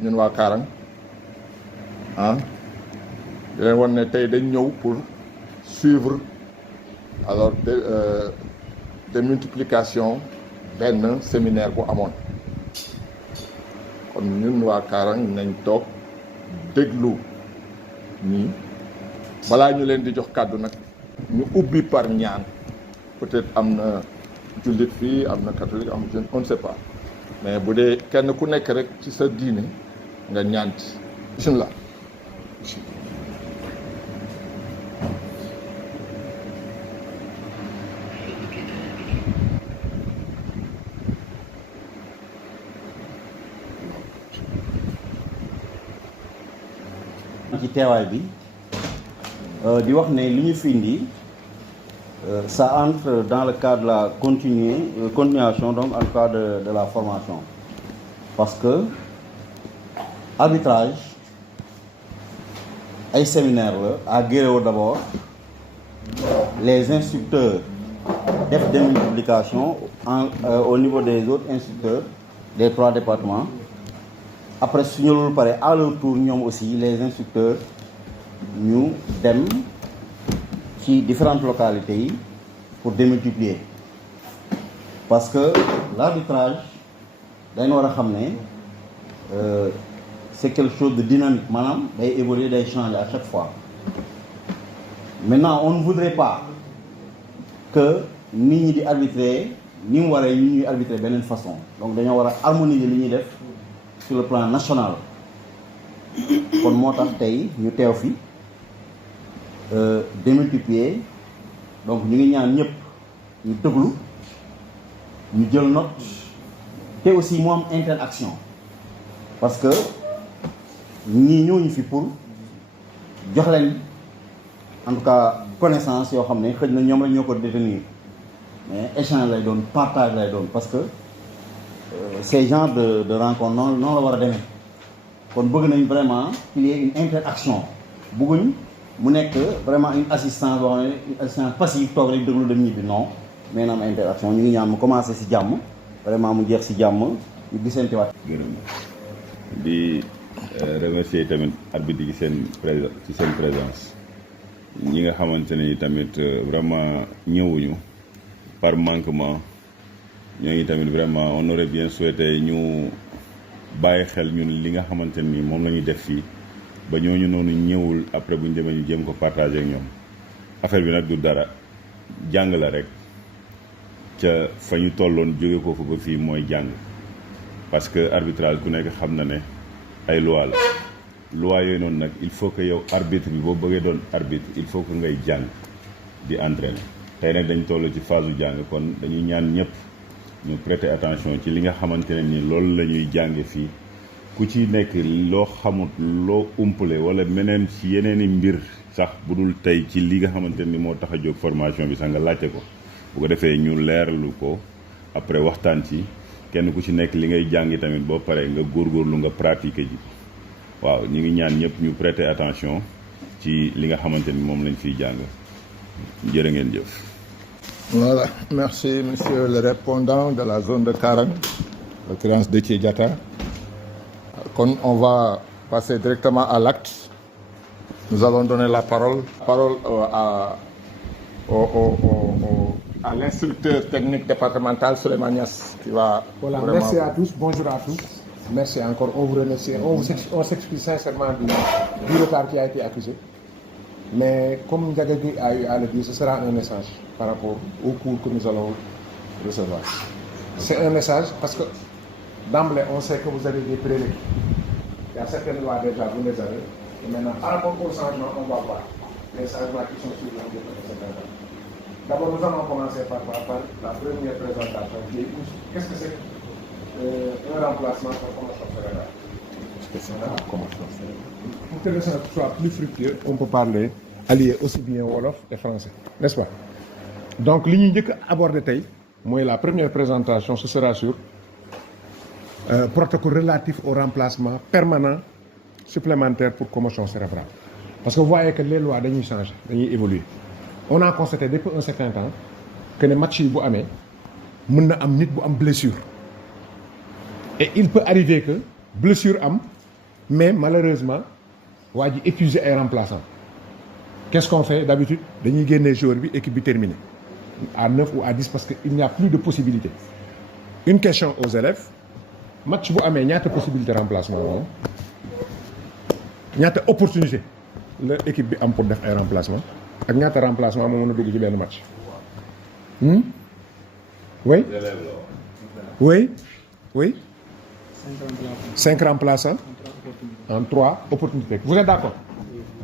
ñun waa Karang ah di leen wan ne tey dañ ñëw pour suivre alors démultiplication benn séminaire bu amoon kon ñun waa Karang nañ toog déglu nii balaa ñu leen di jox kàddu nag ñu ubbi par ñaan peut-être am na jullit fii am na catholique am on ne sait pas mais bu dee kenn ku nekk rek ci sa diine nga ñaan ci bismillah. ci teewaay bi di wax ne li ñu fi indi ça entre dans le cadre de la continuation donc en cas de la formation parce que arbitrage ay séminaire la à Guéréo d'abord les instructeurs def démultiplication au niveau des autres instructeurs des 3 départements. Après suñu loolu pare à leur tour ñoom aussi les instructeurs ñu dem ci différentes localités yi pour démultiplier parce que l'arbitrage dañ war a xam ne c'est quelque chose de dynamique maanaam day évoluer day changer à chaque fois. Maintenant on ne voudrait pas que nit ñi di arbitrer ni mu waree ñu ñuy arbitrer beneen façon donc dañoo war a harmoniser li ñuy def sur le plan national kon moo tax tey ñu teew fi démultiplier donc ñu ngi ñaan ñëpp ñu déglu ñu jël note te aussi mu am interaction parce que ñii ñooñu fi pour jox leen en tout cas connaissance yoo xam ne xëj na ñoom rek ñoo ko détenir mais échange lay doon partage lay doon parce que ces genres de rencontres noonu la war a demee kon bëgg nañ vraiment qu'il y ait une interaction bëgguñ mu nekk vraiment une assistance boo xam ne une assistance passive toog rek déglu dem ñibbi non mais na am interaction ñu ngi ñaan mu commencé si jàmm vraiment mu jeex si jàmm ñu gisante waat. gërëm di remercier tamit arbitre yi seen présence ñi nga xamante ne tamit vraiment ñëwuñu par manquement. ñoo ngi tamit vraiment on aurait bien souhaité ñu bàyyi xel ñun li nga xamante ni moom la ñuy def fii ba ñooñu noonu ñëwul après bu ñu demee ñu jéem ko partager ak ñoom affaire bi nag du dara jàng la rek ca fa ñu tolloon jóge ko fa ba fii mooy jàng parce que arbitrage ku nekk xam na ne ay loi la loi yooyu noonu nag il faut que yow arbitre bi boo bëggee doon arbitre il faut que ngay jàng di entraîner tey nag dañ toll ci phase u jàng kon dañuy ñaan ñëpp ñu prêter attention ci li nga xamante ne ni loolu la ñuy jànge fii ku ci nekk loo xamut loo umpale wala meneen ci yeneen i mbir sax bu dul tey ci li nga xamante ni moo tax a jóg formation bi sax nga laajte ko bu ko defee ñu leeralu ko après waxtaan ci kenn ku ci nekk li ngay jàngi tamit boo paree nga góorgóorlu nga pratiquer ji waaw ñu ngi ñaan ñëpp ñu prêter attention ci li nga xamante ni moom lañ fiy jàng jërë ngeen jëf. Voilà, merci monsieur le répondant de la zone de Karang, l'occurrence de Diatta. Quand on va passer directement à l'acte, nous allons donner la parole à l'instructeur technique départemental Souleymane Niass qui va. Voilà, merci à tous, bonjour à tous. Merci encore, on vous remercie. On s'excuse sincèrement du retard qui a été accusé. Mais comme Ndiaga Gueye a eu à le dire, ce sera un message par rapport au cours que nous allons recevoir. C'est un message parce que d'emblée, on sait que vous avez des prérequis. Il y a certaines lois déjà, vous les avez. Et maintenant, par rapport au changement, on va voir les changements qui sont sur le de cette. D'abord, nous allons commencer par la première présentation qui est qu'est-ce que c'est un remplacement pour commotion cérébrale. Pour que le sens soit plus fructueux, on peut parler allié aussi bien Wolof et français, n'est-ce pas? Donc, li ñu njëkk a aborder tey mooy la première présentation, ce sera sur protocole relatif au remplacement permanent supplémentaire pour commotion cérébrale. Parce que vous voyez que les lois dañuy changer, dañuy évoluer. On a constaté depuis un certain temps que les matchs yi bu amee mën na am nit bu am blessure. Et il peut arriver que blessure am mais malheureusement waa ji épuisé ay remplaçants qu'est-ce qu'on fait d'habitude dañuy génnee joueur bi équipe bi terminée à 9 ou à 10 parce que il n'y a plus de possibilité. Une question aux élèves match bu amee ñaata possibilité remplacement moom ñaata opportunité la équipe bi am pour def ay remplacement ak ñaata remplacement moo mën a dugg ci benn match. Oui oui oui 5 remplaçants en 3 opportunités vous êtes d'accord?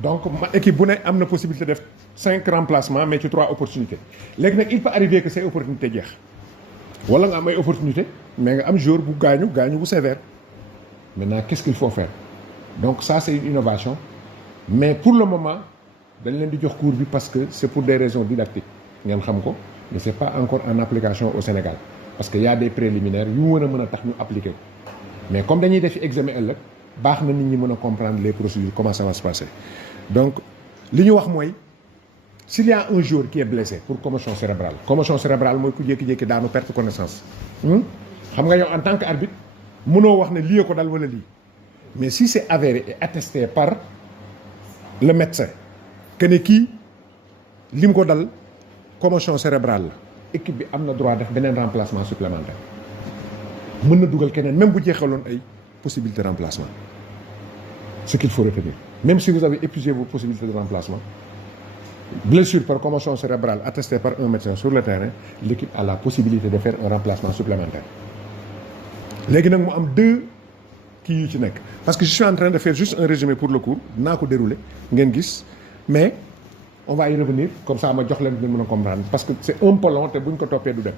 Donc ma équipe bu ne am na possibilité def 5 remplacements mais ci 3 opportunités léegi nag il peut arriver que ces opportunités jeex wala nga am ay opportunités mais nga am joueur bu gaañu bu sévère maintenant qu'est-ce qu'il faut faire? Donc ça c'est une innovation mais pour le moment dañ leen di jox cours bi parce que c'est pour des raisons didactiques ngeen xam ko mais c'est pas encore en application au Sénégal parce que y a des préliminaires yu mën a tax ñu appliquer ko mais comme dañuy def examen ëllëg baax na nit ñi mën a comprendre les procédures comment ça va se passer donc li ñu wax mooy s'il y a un joueur qui est blessé pour commotion cérébrale mooy ku jékki-jékki daanu perte connaissance xam nga yow en tant que arbitre mënoo wax ne lii ko dal wala lii mais si c'est avéré et attesté par le médecin que ne kii lim ko dal commotion cérébrale la équipe bi am na droit def beneen remplacement supplémentaire mën na dugal keneen même bu jeexaloon ay possibilité de remplacement ce qu'il faut retenir même si vous avez épuisé vos possibilités de remplacement blessure par commotion cérébrale attestée par un médecin sur le terrain l'équipe a la possibilité de faire un remplacement supplémentaire léegi nag mu am 2 kii yu ci nekk parce que je suis en train de faire juste un résumé pour le cours dinaa ko dérouler ngeen gis mais on va y revenir comme ça ma jox leen ngeen mën a comprendre parce que c'est un peu long te buñ ko toppee du dem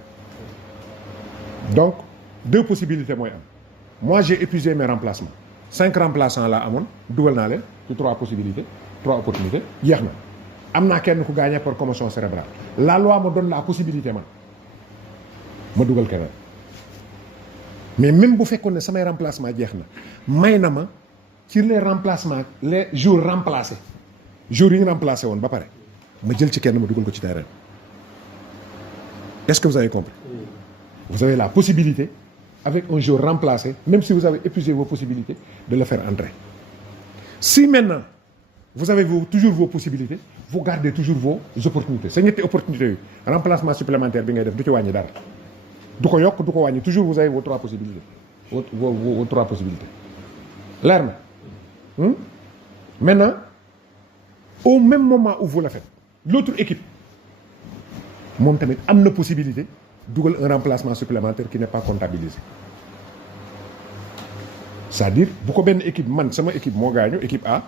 donc 2 possibilités mooy am moi j'ai épuisé mes remplacements 5 remplaçants laa amoon dugal naa leen ci 3 possibilités 3 opportunités jeex na am naa kenn ku gagné par commotion cérébrale la loi me donne la possibilité man ma dugal keneen mais même bu fekkoon ne samay remplacement jeex na may na ma ci les remplacements les jours remplacés jours yi ñu remplacé woon ba pare ma jël ci kenn ma dugal ko ci terrain est-ce que vous avez compris? Vous avez la possibilité avec un jour remplacé même si vous avez épuisé vos possibilités de le faire entrer. Si maintenant vous avez toujours vos possibilités vous gardez toujours vos opportunités sa ñetti opportunités yu remplacement supplémentaire bi ngay def du ci wàññi dara du ko yokk du ko wàññi toujours vous avez vos 3 possibilités vos 3 possibilités leer na maintenant au même moment où vous le faites l'autre équipe moom tamit am na possibilité dugal un remplacement supplémentaire qui n'est pas comptabilisé c'est-à-dire bu ko benn équipe man sama équipe moo gaañu équipe A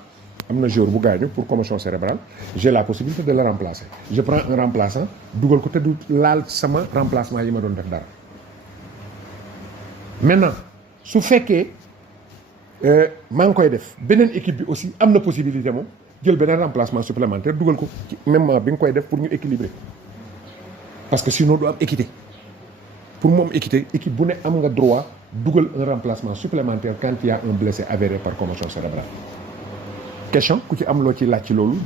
am na joueur bu gaañu pour commotion cérébrale j'ai la possibilité de le remplacer je prends un remplaçant dugal ko te du laal sama remplacement yi ma doon def dara maintenant su fekkee maa ngi koy def beneen équipe bi aussi am na possibilité moom jël beneen remplacement supplémentaire dugal ko ci même bi nga koy def pour ñu équilibrer parce que sinon du am équité pour mu am équité équipe bu ne am nga droit dugal un remplacement supplémentaire quand il y a un blessé avéré par commotion cérébrale. Question ku ci am loo ci laaj ci loolu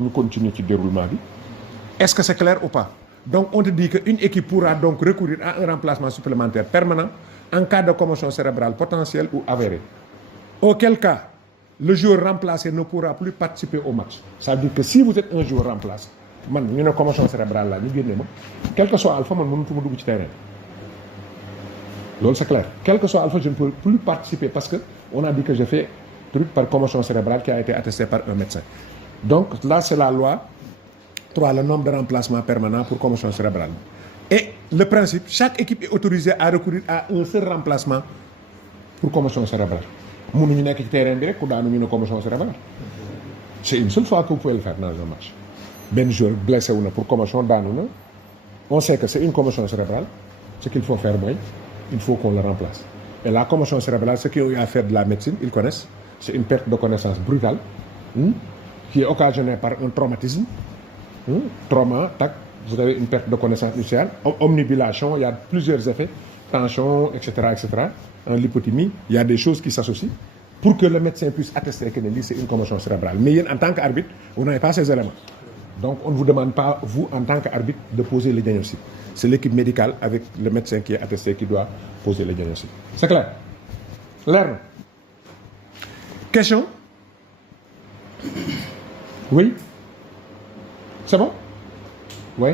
ñu continuer ci déroulement bi est-ce que c'est clair ou pas? Donc on te dit que une équipe pourra donc recourir à un remplacement supplémentaire permanent en cas de commotion cérébrale potentielle ou avérée. Auquel cas le joueur remplacé ne pourra plus participer au match. Ça veut dire que si vous êtes un joueur remplacé man ñu ne commotion cérébrale la ñu génne ma quel que soit alpha man mënutuma dugg ci terrain loolu c'est clair quel que soit alpha je ne peux plus participer parce que on a dit que je fais truc par commotion cérébrale qui a été attesté par un médecin. Donc là c'est la loi 3 le nombre de remplacements permanents pour commotion cérébrale et le principe chaque équipe est autorisée à recourir à un seul remplacement pour commotion cérébrale mënuñu nekk ci terrain bi rek ku daanu ñu ne commotion cérébrale c'est une seule fois que vous pouvez le faire dans un match benn joueur blessé wu na pour commotion daanu na on sait que c'est une commotion cérébrale ce qu'il faut faire mooy il faut qu'on le remplace et la commotion cérébrale ceux qui ont eu à faire de la médecine ils connaissent c'est une perte de connaissance brutale qui est occasionnée par un traumatisme trauma tac vous avez une perte de connaissance initiale omnibulation il y a plusieurs effets tension etc lipothymie il y a des choses qui s'associent pour que le médecin puisse attester que lii c'est une commotion cérébrale mais yéen en tant qu'arbitre vous n'avez pas ces éléments donc on ne vous demande pas vous en tant qu'arbitre de poser le diagnostic c'est l'équipe médicale avec le médecin qui est attesté qui doit poser le diagnostic c'est clair leer na Question? Oui? C'est bon? Oui?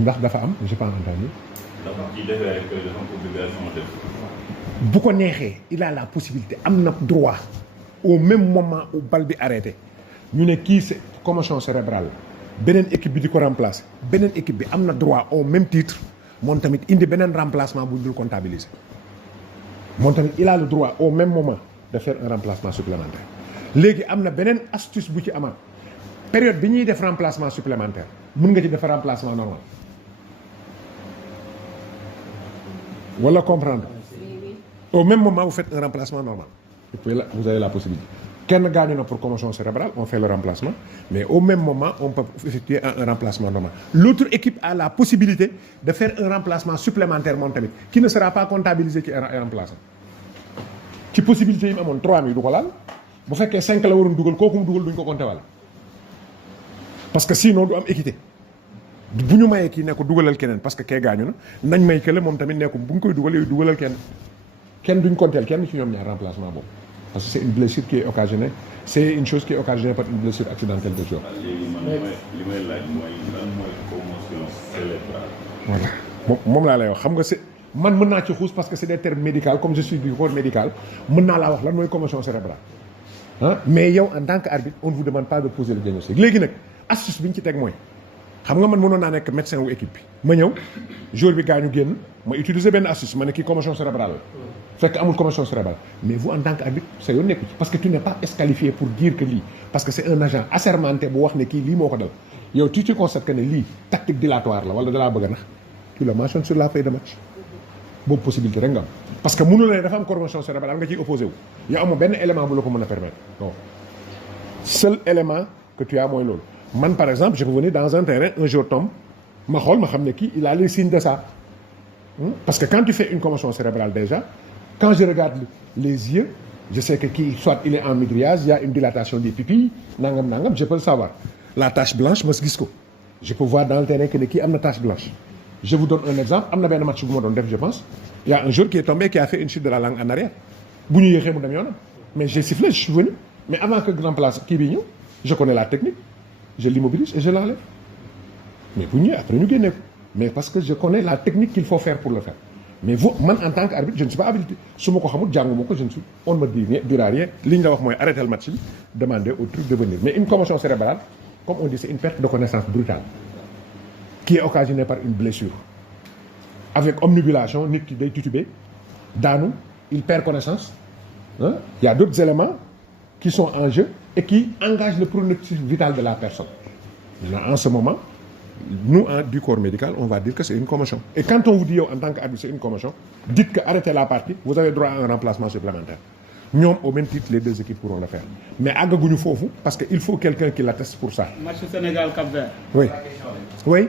ndax dafa am j'ai pas entendu. dafa ci defee rek dafa am obligation def. bu ko neexee il a la possibilité am na droit au même moment où bal bi arrêté ñu ne kii c'est commotion cérébrale beneen équipe bi di ko remplacer beneen équipe bi am na droit au même titre moom tamit indi beneen remplacement bu ñu dul comptabiliser moom tamit il a le droit au même moment de faire un remplacement supplémentaire léegi am na beneen astuce bu ci amaat période bi ñuy def remplacement supplémentaire mën nga ci def remplacement normal wala comprendre au même moment vous faites un remplacement normal vous avez la possibilité kenn gaañu na pour commotion cérébrale on fait le remplacement mais au même moment on peut effectuer un remplacement normal l'autre équipe a la possibilité de faire un remplacement supplémentaire moom tamit qui ne sera pas comptabilisé ci remplaçant ci possibilité yi mu amoon 3 mi du ko laal bu fekkee 5 la waroon dugal kooku mu dugal duñ ko compter wala parce que sinon du am équité bu ñu mayee kii ne ko dugalal keneen parce que kee gaañu na nañ may kële moom tamit ne ko bu ñu koy dugal yooyu dugalal kenn duñ konteel kenn ci ñoom ñaar remplacement boobu parce que c'est une blessure qui est occasionnée c'est une chose qui est occasionnée par une blessure accidentelle de joueur. léegi man li may laaj mooy lan mooy commotion cérébrale. voilà moom laa lay wax xam nga c'est man mën naa ci xuus parce que c'est des termes médicaux comme je suis du corps médical mën naa laa wax lan mooy commotion cérébrale ah mais yow en tant qu'arbitre on ne vous demande pas de poser le diagnostic léegi nag astuce bi ñu ci teg mooy xam nga man mënoon naa nekk médecin wu équipe bi ma ñëw jour bi gaañu génn ma utiliser benn astuce ma ne kii commotion cérébrale la fekk amul commotion cérébrale mais vous en tant qu'arbitre sa yoon nekku ci parce que tu n'es pas esqualifié pour dire que lii parce que c'est un agent assermenté bu wax ne kii lii moo ko dal yow tu constates que ne lii tactique dilatoire la wala dalaa bëgg a nax tu le mentionnes sur la feuille de match boobu possibilité rek nga am parce que mënu la ne dafa am commotion cérébrale nga ciy opposé wu yow amoo benn élément bu la ko mën a permettre non seul élément que tu as mooy loolu man par exemple je peux venir dans un terrain un jour tombe ma xool ma xam ne kii il a les signes de ça parce que quand tu fais une commotion cérébrale déjà quand je regarde les yeux je sais que kii soit il est en mydriase il y a une dilatation des pupilles nangam je peux le savoir la tache blanche ma gis ko je peux voir dans le terrain que ne kii am na tache blanche je vous donne un exemple am na benn match bu ma doon def je pense il y a un joueur qui est tombé qui a fait une chute de la langue en arrière bu ñu yéexee mu dem yoonam mais j'ai sifflé je suis venu mais avant que grand place kii bi ñëw je connais la technique je l'immobilise et je l'enlève mais bu ñëwee après ñu génnee ko mais parce que je connais la technique qu'il faut faire pour le faire mais vous man en tant qu'arbitre je ne suis pas habilité su ma ko xamul jànguma ko je ne suis on me dira rien li ñu la wax mooy arrêter le match bi demander au truc de venir mais une commotion cérébrale comme on dit c'est une perte de connaissance brutale qui est occasionnée par une blessure avec omnibulation nit ki day titubé daanu il perd connaissance il y a d'autres éléments qui sont en jeu et qui engagent le pronostic vital de la personne maintenant en ce moment nous du corps médical on va dire que c'est une commotion et quand on vous dit yow en tant qu'arbitre c'est une commotion dites que arrêtez la partie vous avez droit à un remplacement supplémentaire ñoom au même titre les deux équipes pourront le faire mais àggaguñu foofu parce que il faut quelqu'un qui l'atteste pour ça. match Sénégal Cap-Vert. oui oui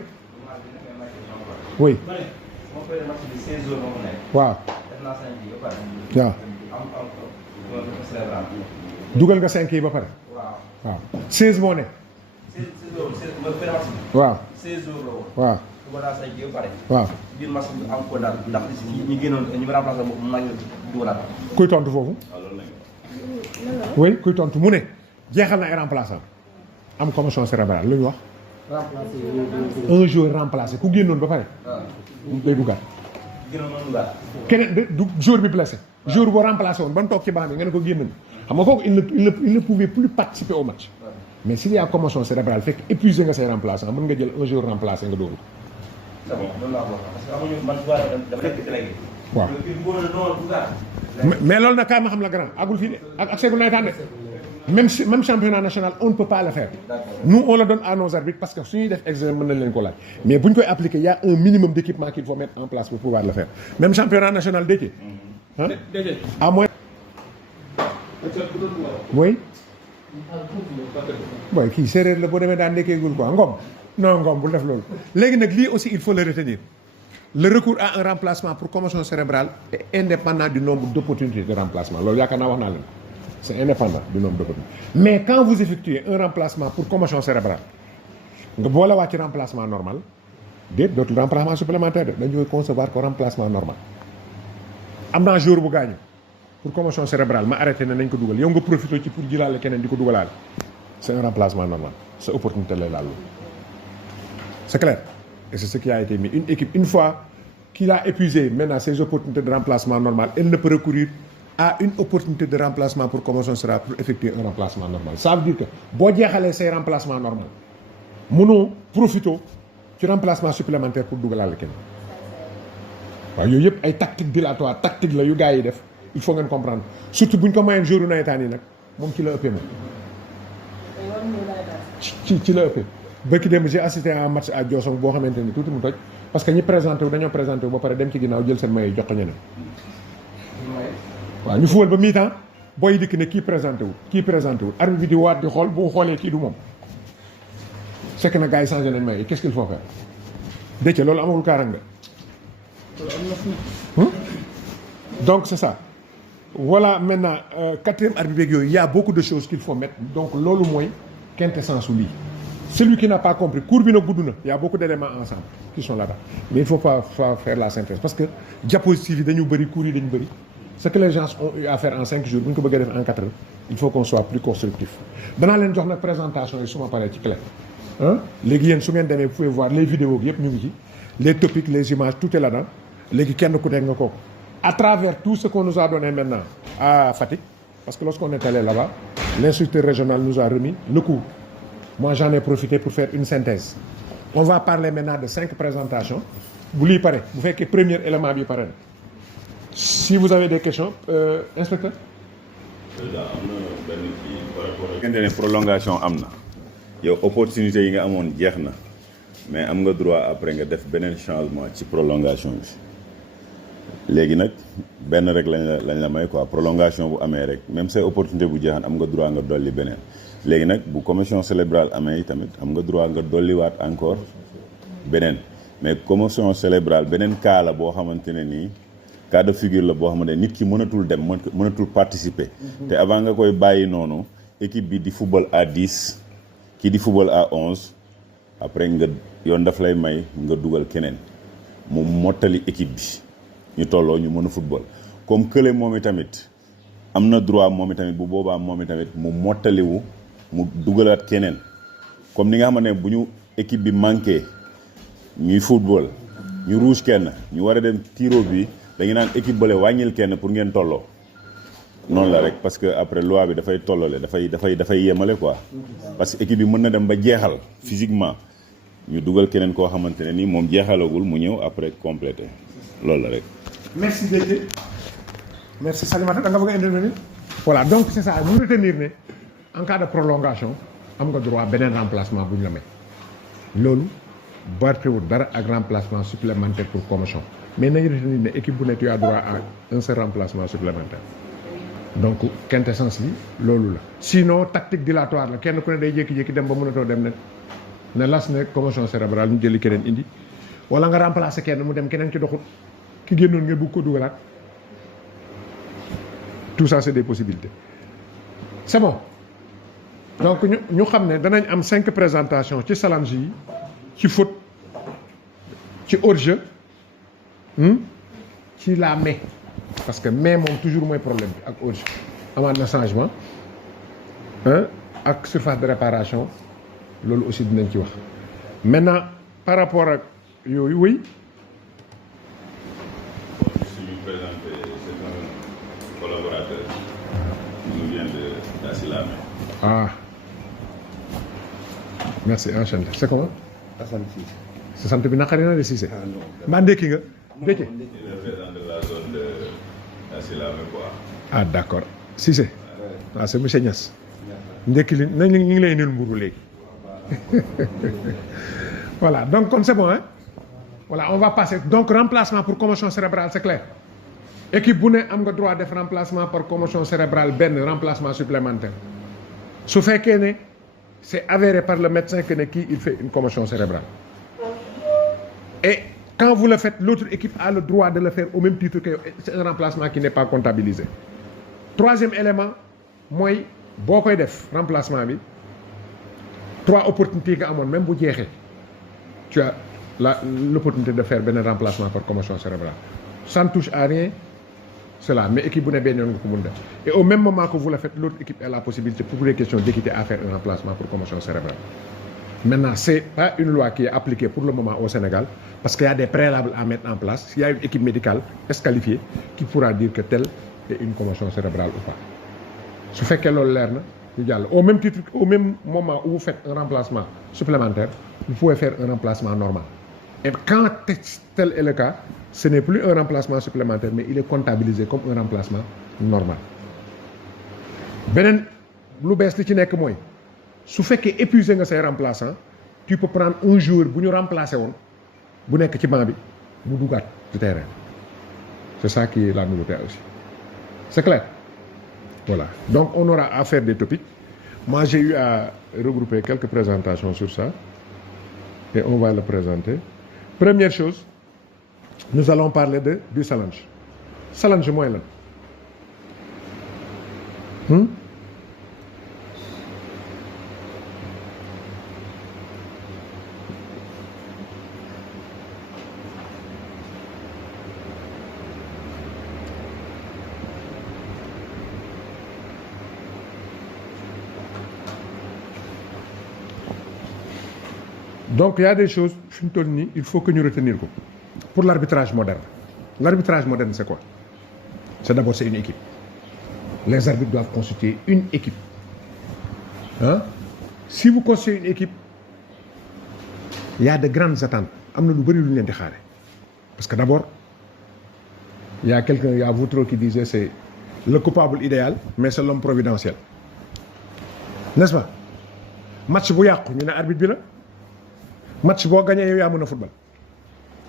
oui. waaw. waaw. dugal nga 5 yi ba pare. waaw 16 moo ne. waaw. 16 jours la woon. waaw. dugal naa 5 yi ba pare. waaw. biir match bi am ko daal ndax ñi génnoon ñi ma remplacé moom maa ngi dugalaat. kuy tontu foofu. oui kuy tontu mu ne jeexal na ay remplaçant am commotion cérébrale lu ñu wax. un joueur remplacé ku génnoon ba pare. day duggaat. génnoon na duggaat. keneen du joueur bi blessé. joueur boo remplacé woon ba mu toog ci banc bi nga ne ko génn xam nga kooku il ne pouvait plus participer au match. mais s'il y a commotion cérébrale fekk épuisé nga say remplaçant mën nga jël un joueur remplacé nga dóoru. c'est bon loolu laa ko wax parce que amuñu man dafa nekk délégué. waaw mais loolu nag kaay ma xam la grand agul fii de ak seegul nawetaan de même championnat national on ne peut pas le faire. nous on le donne à nos arbitres parce que suñuy def examen mën nañ leen ko laaj mais bu ñu koy appliquer il y a un minimum d'équipement qu'il faut mettre en place pour pouvoir le faire même championnat national d'équipe. ah à moins. oui. booy kii séeréer la boo demee daan ndekkeegul quoi ngom non Ngom bul def loolu léegi nag lii aussi il faut le retenir le recours à un remplacement pour commotion cérébrale est indépendant du nombre d'opportunités de remplacement loolu yaakaar naa wax naa leen c'est indépendant du nombre d'opportunités mais quand vous effectuez un remplacement pour commotion cérébrale nga boolewaat ci remplacement normal déet dootul remplacement supplémentaire de dañu koy concevoir ko remplacement normal am naa jour bu gaañu pour commotion cérébrale ma arrêté ne nañ ko dugal yow nga profité ci pour jëlaale keneen di ko dugalaale c'est un remplacement normal sa opportunité lay laal c'est clair et c'est ce qui a été mis une équipe une fois qu'il a épuisé maintenant ses opportunités de remplacement normal elle ne peut recourir à une opportunité de remplacement pour commotion cérébrale pour effectuer un remplacement normal ça veut dire que boo jeexalee say remplacement normal mënoo profité ci remplacement supplémentaire pour dugalaale keneen waaw yooyu yëpp ay tactique dilatoire tactique la yu gars yi def il faut ngeen comprendre surtout bu ñu ko mayeen jour nawetaan yi nag moom ci la ëppee moom ci la ëppee bërki démb j'ai assisté à un match à Diossong boo xamante ni tuuti mu toj parce que ñi présenté wu dañoo présenté wu ba pare dem ci ginnaaw jël seen maillot jox ko ñeneen waaw ñu fuwal ba mi-temps booy dikk ne kii présenté wul arbitre bi di waat di xool bu xoolee kii du moom fekk na gars yi changé nañ maillot qu'est-ce qu'il faut faire décce loolu amagul kaaranga donc c'est ça voilà maintenant quatrième arbitre beeg yooyu y a beaucoup de choses qu'il faut mettre donc loolu mooy quintessence su lii celui qui n'a pas compris cours bi nag gudd na y a beaucoup d'éléments ensemble qui sont là-bas mais il faut pas faire la synthèse parce que diapositive yi dañu bëri cours yi dañu bëri ce que les gens ont eu à faire en 5 jours bu ñu ko bëggee def en 4 heures il faut qu'on soit plus constructif danaa leen jox nag présentation yi su ma paree ci clé léegi yéen su ngeen demee vous pouvez voir les vidéos bi yëpp ñu ngi ci les topics les images tout est là-dedans léegi kenn ku nekk nga kooku à travers tout ce qu'on nous a donné maintenant à Fatick parce que lorsqu'on est allé là-bas l'instructeur régional nous a remis le cours moi j'en ai profité pour faire une synthèse on va parler maintenant de 5 présentations bu lii pare bu fekkee premier élément bi pare na si vous avez des questions inspecteur président am na benn kii par rapport ak ne prolongation am na yow opportunité yi nga amoon jeex na mais am nga droit après nga def beneen changement ci prolongation bi léegi nag benn rek lañ la may quoi prolongation bu amee rek même say opportunité bu jeexan am nga droit nga dolli beneen léegi nag bu commotion cérébrale amee tamit am nga droit nga dolliwaat encore beneen mais commotion cérébrale beneen cas la boo xamante ne nii cas de figure la boo xamante ne nit ki mënatul dem mënatul participer te avant nga koy bàyyi noonu équipe bi di football à 10 kii di football à 11 après nga yoon daf lay may nga dugal keneen mu mottali équipe bi ñu tolloo ñu mën a football comme kële moom i tamit am na droit moom i tamit bu boobaa moom i tamit mu mottaliwu mu dugalaat keneen comme ni nga xamante ne bu ñu équipe bi manqué ñuy football ñu rouge kenn ñu war a dem tiro bi dañu naan équipe bale wàññil kenn pour ngeen tolloo noonu la rek parce que après loi bi dafay tollale dafay yemale quoi parce que équipe bi mën na dem ba jeexal physiquement ñu dugal keneen koo xamante ne ni moom jeexalagul mu ñëw après complété loolu la rek. merci Déthié merci Salimata da nga bëgg a intervenir voilà donc c'est ça vous retenir ne en cas de prolongation am nga droit beneen remplacement bu ñu la may loolu bartewul dara ak remplacement supplémentaire pour commotion mais nañu retenir ne équipe bu ne tu as droit à un seul remplacement supplémentaire donc quintessence bi loolu la sinon tactique dilatoire la kenn ku ne day jékki-jékki dem ba mënatoo dem ne las ne commotion cérébrale ñu jëli keneen indi wala nga remplacer kenn mu dem keneen ci doxut ki génnoon nga bëgg ko dugalaat tout ça c'est des possibilités c'est bon donc ñu xam ne danañ am 5 présentations ci challenge yi ci faute ci hors-jeu ci la main parce que main moom toujours mooy problème bi ak hors-jeu amaat na changement ak surface de réparation loolu aussi dinañ ci wax maintenant par rapport ak yooyu wëy suñu présenté c'est un collaborateur qui nous vient de Dassilame. Ah merci enchanté c'est comment Assane Cissé. sa sant bi naqari na de Cissé mbaa ndékki nga ndékki Il représente la zone de Dassilame quoi. ah d'accord Cissé waaw c'est monsieur Niass ndékki li nañ ñu ngi lay indil mburu léegi voilà donc kon c'est bon hein voilà on va passer donc remplacement pour commotion cérébrale c'est clair équipe bu ne am nga droit def remplacement par commotion cérébrale benn remplacement supplémentaire su fekkee ne c'est avéré par le médecin que il fait une commotion cérébrale. Et quand vous le faites, l'autre équipe a le droit de le faire au même titre que c'est un remplacement qui n'est pas comptabilisé. Troisième élément, moi, boo koy def remplacement bi 3 opportunités nga amoon même bu jeexee tu as l'opportunité de faire un remplacement par commotion cérébrale. Ça ne touche à rien, cela, mais l'équipe bu ne benn yoon nga ko mun def. Et au même moment que vous le faites, l'autre équipe a la possibilité, pour des questions d'équité, à faire un remplacement pour commotion cérébrale. Maintenant, ce n'est pas une loi qui est appliquée pour le moment au Sénégal, parce qu'il y a des préalables à mettre en place. Il y a une équipe médicale qualifiée qui pourra dire que telle est une commotion cérébrale ou pas. Ce fait que au même titre, au même moment où vous faites un remplacement supplémentaire, vous pouvez faire un remplacement normal. Et quand tel est le cas, ce n'est plus un remplacement supplémentaire, mais il est comptabilisé comme un remplacement normal. Benen lu bees li ci nekk mooy su fekkee épuisé nga say remplaçant tu peux prendre un joueur bu ñu remplacé woon bu nekk ci banc bi mu dugaat ci terrain. C'est ça qui est la nouveauté aussi. C'est clair? Voilà. Donc on aura à faire des topics. Moi j'ai eu à regrouper quelques présentations sur ça et on va le présenter. Première chose, nous allons parler du challenge. Challenge mooy lan? Donc il y a des choses, il faut que nous retenions. Pour l'arbitrage moderne. L'arbitrage moderne, c'est quoi? C'est d'abord c'est une équipe. Les arbitres doivent constituer une équipe. Hein? Si vous constituez une équipe, il y a de grandes attentes. Parce que d'abord, il y a quelqu'un, il y a Voutreau qui disait c'est le coupable idéal, mais c'est l'homme providentiel. N'est-ce pas? Match bu yàqu ñu ne arbitre bi la. Match boo gagné yow yaa mën a football.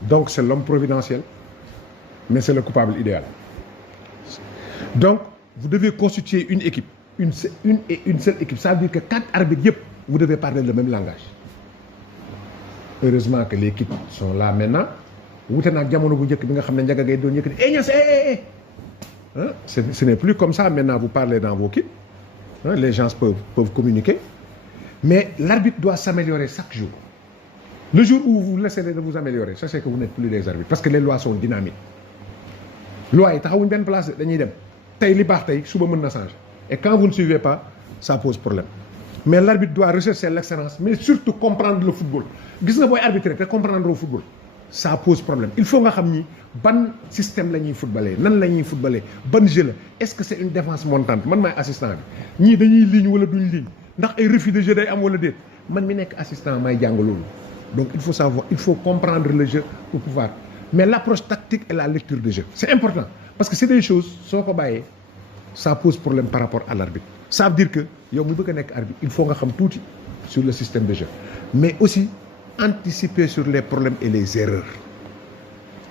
Donc c'est l'homme providentiel, mais c'est le coupable idéal. Donc vous devez constituer une équipe, une seule équipe. Ça veut dire que 4 arbitres, vous devez parler le même langage. Heureusement que les équipes sont là maintenant. Ce n'est plus comme ça. Maintenant, vous parlez dans vos kits. Les gens peuvent communiquer. Mais l'arbitre doit s'améliorer chaque jour. Le jour où vous laissez de vous améliorer, sachez que vous n'êtes plus des arbitres. Parce que les lois sont dynamiques. Loi est à une place, et quand vous ne suivez pas, ça pose problème. Mais l'arbitre doit rechercher l'excellence, mais surtout comprendre le football. Vous voyez arbitrer et comprendre le football, ça pose problème. Il faut que vous sachiez quel système est footballé, comment footballé, quel jeu. Est-ce que c'est une défense montante? Moi, je suis assistant. Ni dañuy ligne wala duñ ligne. Ndax ay refus de jeu day am wala déet. Man mi nek assistant may jang lolu. Donc il faut savoir, il faut comprendre le jeu pour pouvoir. Mais l'approche tactique et la lecture de jeu, c'est important. Parce que c'est des choses, ça pose problème par rapport à l'arbitre. Ça veut dire que, il faut que tout sur le système de jeu. Mais aussi, anticiper sur les problèmes et les erreurs.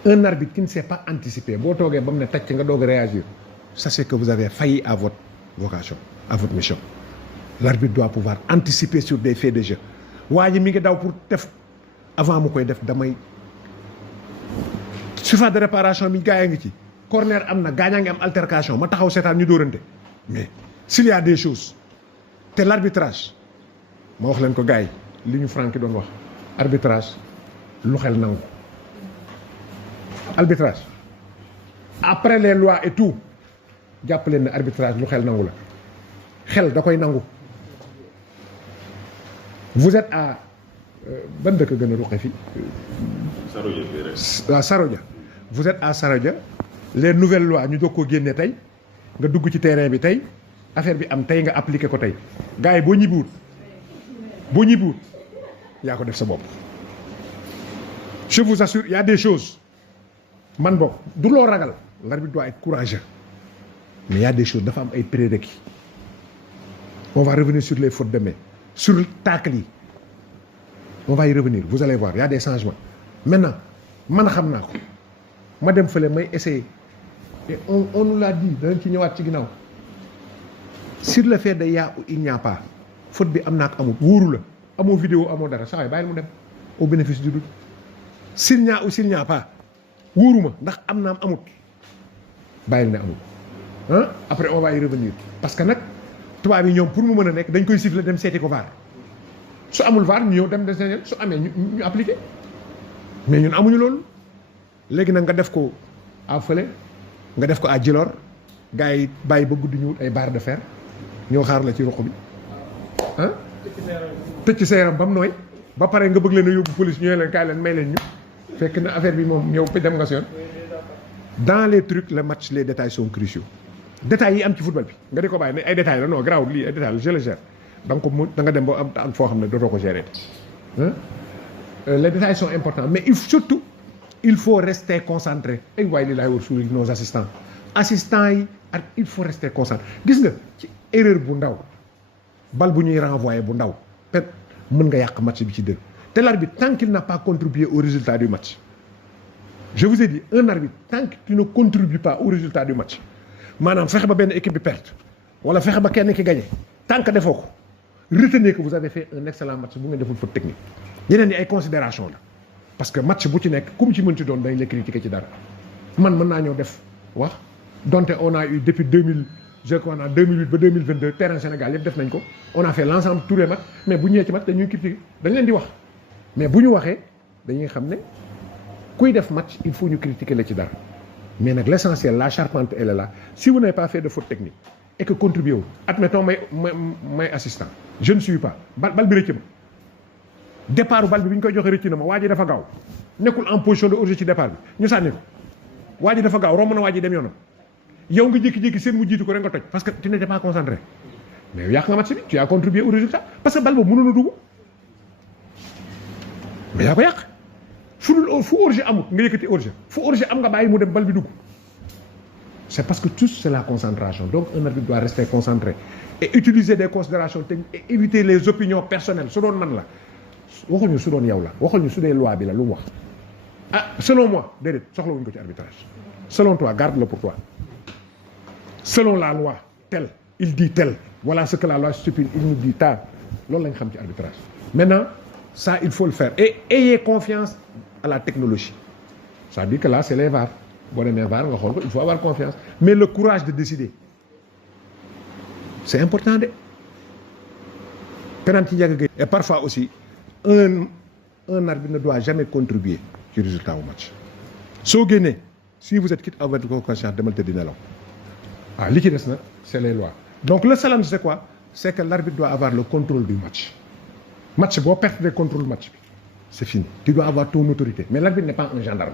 Un arbitre qui ne sait pas anticiper, réagir, sachez que vous avez failli à votre vocation, à votre mission. L'arbitre doit pouvoir anticiper sur des faits de jeu. Avant de faire surface de réparation, corner amna gagnant am altercation ma taxaw sétane ñu dorante mais s'il y a des choses té l'arbitrage ma wax len ko gaay li ñu Francky doon wax arbitrage lu xel nangu arbitrage après les lois et tout japp len arbitrage lu xel nangu la xel da koy nangu vous êtes à ban dëkk gëna ruxé fi Sarodia vous êtes à Sarodia. Les nouvelles lois ñu doog koo génne tey nga dugg ci terrain bi tey affaire bi am tey nga appliqué ko tey gars yi boo ñibbiwut yaa ko def sa bopp. Je vous assure, il y a des choses man bokk du loo ragal l'arbitre doit être courageux mais il y a des choses dafa am ay prérequis. On va revenir sur les fautes de main, sur le tacle yi on va y revenir, vous allez voir, il y a des changements. Maintenant man xam naa ko ma dem fële may essayer. Et on nous l'a dit, sur le fait qu'il y a ou il n'y a pas, faute bi am na ak amul wóoru la amoo vidéo amoo dara saa waay bàyyil mu dem au bénéfice du doute s'il n'y a ou s'il n'y a pas wóoruma ndax am na am amut bàyyil ne amul ah après on va y revenir parce que nag tubaab yi ñoom pour mu mën a nekk dañ koy siffler dem seeti ko VAR su amul VAR ñu ñëw dem des na su amee ñu appliqué mais ñun amuñu loolu léegi nag nga def ko à fële nga def ko à Djilor gars yi bàyyi ba guddi ñu wut ay barre de fer ñëw xaar la ci ruq bi ah tëj ci sa yaram ba mu nooy ba pare nga bëgg leen a yóbbu police ñooy leen kaay leen may leen ñu fekk na affaire bi moom yow dem nga si yoon dans les trucs le match les détails sont cruciaux détails yi am ci football bi nga di ko bàyyi ne ay détails la non garaawul lii ay détails la je le gère da nga ko mu da nga dem ba am foo xam ne dootoo ko gérer les détails sont importants mais surtout il faut rester concentré ay waay li laay war suuli nos assistants yi ak il faut rester concentré gis nga ci erreur bu ndaw bal bu ñuy renvoyer bu ndaw peut mën nga yàq match bi ci dër te l'arbitre tant qu'il n'a pas contribué au résultat du match je vous ai dit un arbitre tant que tu ne contribues pas au résultat du match maanaam fexe ba benn équipe bi perte wala fexe ba kenn ki gagné tant que defoo ko retenez que vous avez fait un excellent match bu ngeen deful faute technique yeneen ni ay considération la parce que match bu ci nekk comme ci mën ci doon dañ la critiquer ci dara man mën naa ñëw def wax donte on a eu depuis 2000 je crois en 2008 ba 2022 terrain Sénégal yëpp def nañ ko on a fait l'ensemble tous les matchs mais bu ñëwee ci match dañuy critiquer dañ leen di wax mais bu ñu waxee dañuy xam ne kuy def match il faut ñu critiquer la ci dara mais nag l'essentiel la charpente elle est là si vous n'avez pas fait de faute technique et que contribué wu admettons may assistant je ne suis pas bal bi rëcc ma départ bal bi ñu koy joxe rëcc na ma waa ji dafa gaaw nekkul en position de hors-jeu ci départ bi ñu sànni ko waa ji dafa gaaw romb na waa ji dem yoonam yow nga jékki-jékki seen mu jiitu ko rek nga toj parce que tu n'étais pas concentré mais yàq nga match bi tu as contribué au résultat parce que bal boobu mënoon a dugg mais yaa ko yàq fu hors-jeu amul nga yëkkati hors-jeu fu hors-jeu am nga bàyyi mu dem bal bi dugg c'est parce que tout c'est la concentration donc un arbitre doit rester concentré et utiliser des considérations techniques et éviter les opinions personnelles su doon man la waxuñu su doon yow la waxuñu su dee loi bi la lu mu wax ah selon moi déedéet soxlawuñu ko ci arbitrage selon toi garde-le pour toi selon la loi tel il dit tel voilà ce que la loi stipule il nous dit tel loolu lañ xam ci arbitrage maintenant ça il faut le faire et ayez confiance à la technologie ça veut dire que là c'est les VAR boo demee VAR nga xool ko il faut avoir confiance mais le courage de décider c'est important de penalty Ndiaga Gueye et parfois aussi un arbitre ne doit jamais contribuer ci résultat au match soo génnee si vous êtes quitte à votre conscience demal tëddi nelaw li ci des nag c'est les lois donc le challenge c'est quoi c'est que l'arbitre doit avoir le contrôle du match boo perte de contrôle match bi c'est fini tu dois avoir ton autorité mais l'arbitre n'est pas un gendarme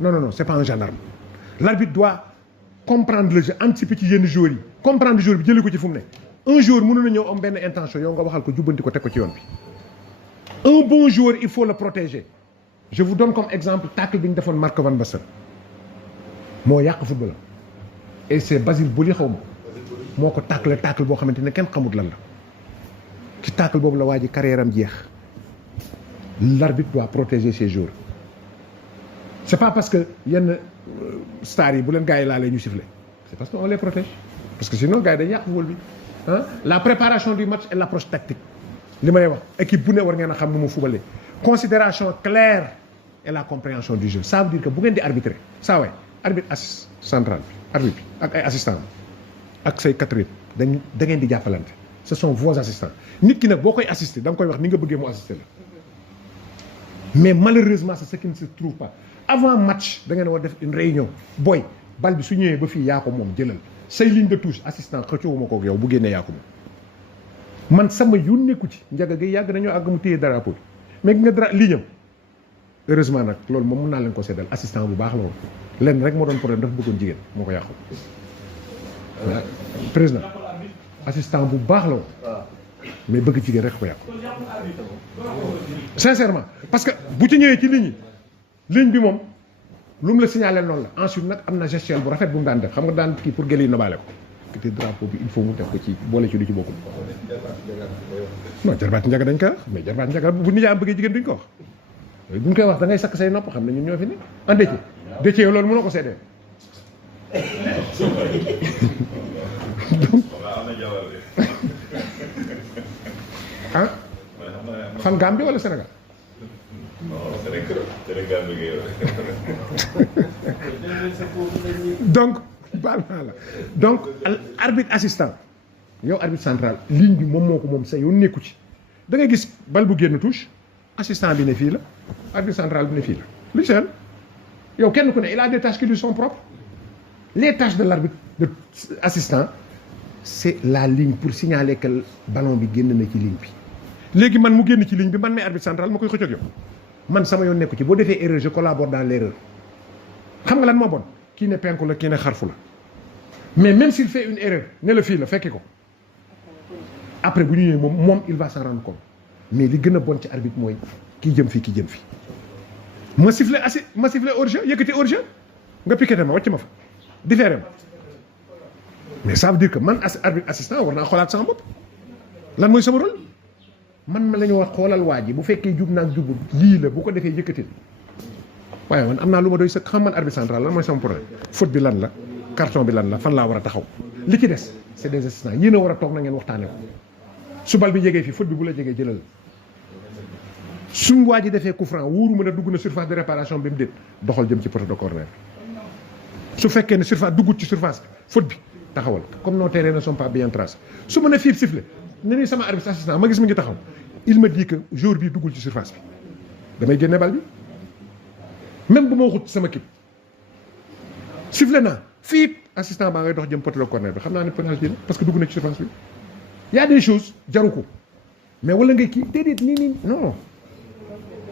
non c'est pas un gendarme l'arbitre doit comprendre le jeu anticiper ci yenn joueurs yi comprendre joueur bi jëlee ko ci fu mu ne un joueur mënu na ñëw am benn intention yow nga waxal ko jubbanti ko teg ko ci yoon bi un bon joueur il faut le protéger je vous donne comme exemple tacle bi ñu defoon Marco van Basten moo yàq football et c'est Basile Boli xaw ma moo ko tacle boo xamante ne kenn xamut lan la ci tacle boobu la waa ji carrière am jeex l'arbitre doit protéger ses joueurs c'est pas parce que yenn stars yi bu leen gars yi laalee ñu siffler c'est parce que on les protège parce que sinon gars yi dañuy yàq football bi la préparation du match et l'approche tactique li may wax équipe bu ne war ngeen a xam nu mu fubalee considération claire et la compréhension du jeu ça veut dire que bu ngeen di arbitrer saa waay arbitre assist central bi arbitre bi ak ay assistants ak say quatrième da ngeen di jàppalante ce sont vos assistants nit ki nag boo koy assister da nga koy wax ni nga bëggee mu assister la mais malheureusement c'est ce qui ne se trouve pas avant match da ngeen war def une réunion booy bal bi su ñëwee ba fii yaa ko moom jëlal say ligne de touche assistant xëccoowuma ko ak yow bu génnee yaa ko moom man sama yoon nekku ci Ndiaga Gueye yàgg nañoo àgg mu téye drapeau bi mais nga ligne am heureusement nag loolu moom mën naa leen ko seddal assistant bu baax la woon lenn rek moo doon problème dafa bëggoon jigéen moo ko yàqu président assistant bu baax la woon mais bëgg jigéen rek ko yàqu sincèrement parce que bu ci ñëwee ci ligne bi moom lu mu la signalé noonu la ensuite nag am na gestuelle bu rafet bu mu daan def xam nga daan kii pour gël yi nobaale ko te drapeau bi il faut mu def ko ci boole ci du ci bokkul non jarbaat Ndiaga dañ koy wax mais jarbaat Ndiaga bu nijaay am bëggee jigéen duñ ko wax buñ koy wax da ngay sakk say nopp xam ne ñun ñoo fi ne en Déthié loolu mënoo ko seedee fan Gambie wala Sénégal. donc baal naa la donc arbitre assistant yow arbitre central ligne bi moom moo ko moom sa yow nekku ci da ngay gis bal bu génn touche assistant bi ne fii la arbitre central bi ne fii la lu seen yow kenn ku ne il a des tâches qui lui sont propres les tâches de l'arbitre de assistant c'est la ligne pour signaler que ballon bi génn na ci ligne bi léegi man mu génn ci ligne bi man may arbitre central ma koy xëcc ak yow man sama yoon nekku ci boo defee erreur je collabore dans l'erreur xam nga lan moo bon kii ne penku la kii ne xarfu la mais même s'il fait une erreur ne la fii la fekki ko après bu ñu ñëwee moom il va s'en rendre compte mais li gën a bon ci arbitre mooy kii jëm fii kii jëm fii ma sifflé hors-jeu yëkkati hors-jeu nga piqueté ma wàcc ma fa différé ma mais ça veut dire que man arbitre assistant war naa xoolaat sama bopp lan mooy sama rôle man ma la ñu wax xoolal waa ji bu fekkee jub naag jubul lii la bu ko defee yëkkatil waaye man am naa lu ma doy sëkk xam man arbitre central lan mooy sama problème faute bi lan la carton bi lan la fan laa war a taxaw li ci des c'est des assistants yéen a war a toog na ngeen waxtaane ko su bal bi jegee fii faute bi bu la jegee jëlal suñ waa ji defee coup franc wóoru mën a dugg na surface de réparation bi mu déet doxal jëm ci poteau de corner su fekkee ne surface duggut ci surface bi faute bi taxawal comme nos terrains ne sont pas bien tracés su mën a fiib sifflé ne ni sama arbitre assistant ma gis mi ngi taxaw il me dit que jour bi duggul ci surface bi damay génne bal bi même bu ma waxut sama kii sifflé naa fii assistant baa ngay dox jëm poteau de corner bi xam naa ne penalty la parce que dugg na ci surface bi y a des choses jaru ko mais wala ngay kii déedéet nii non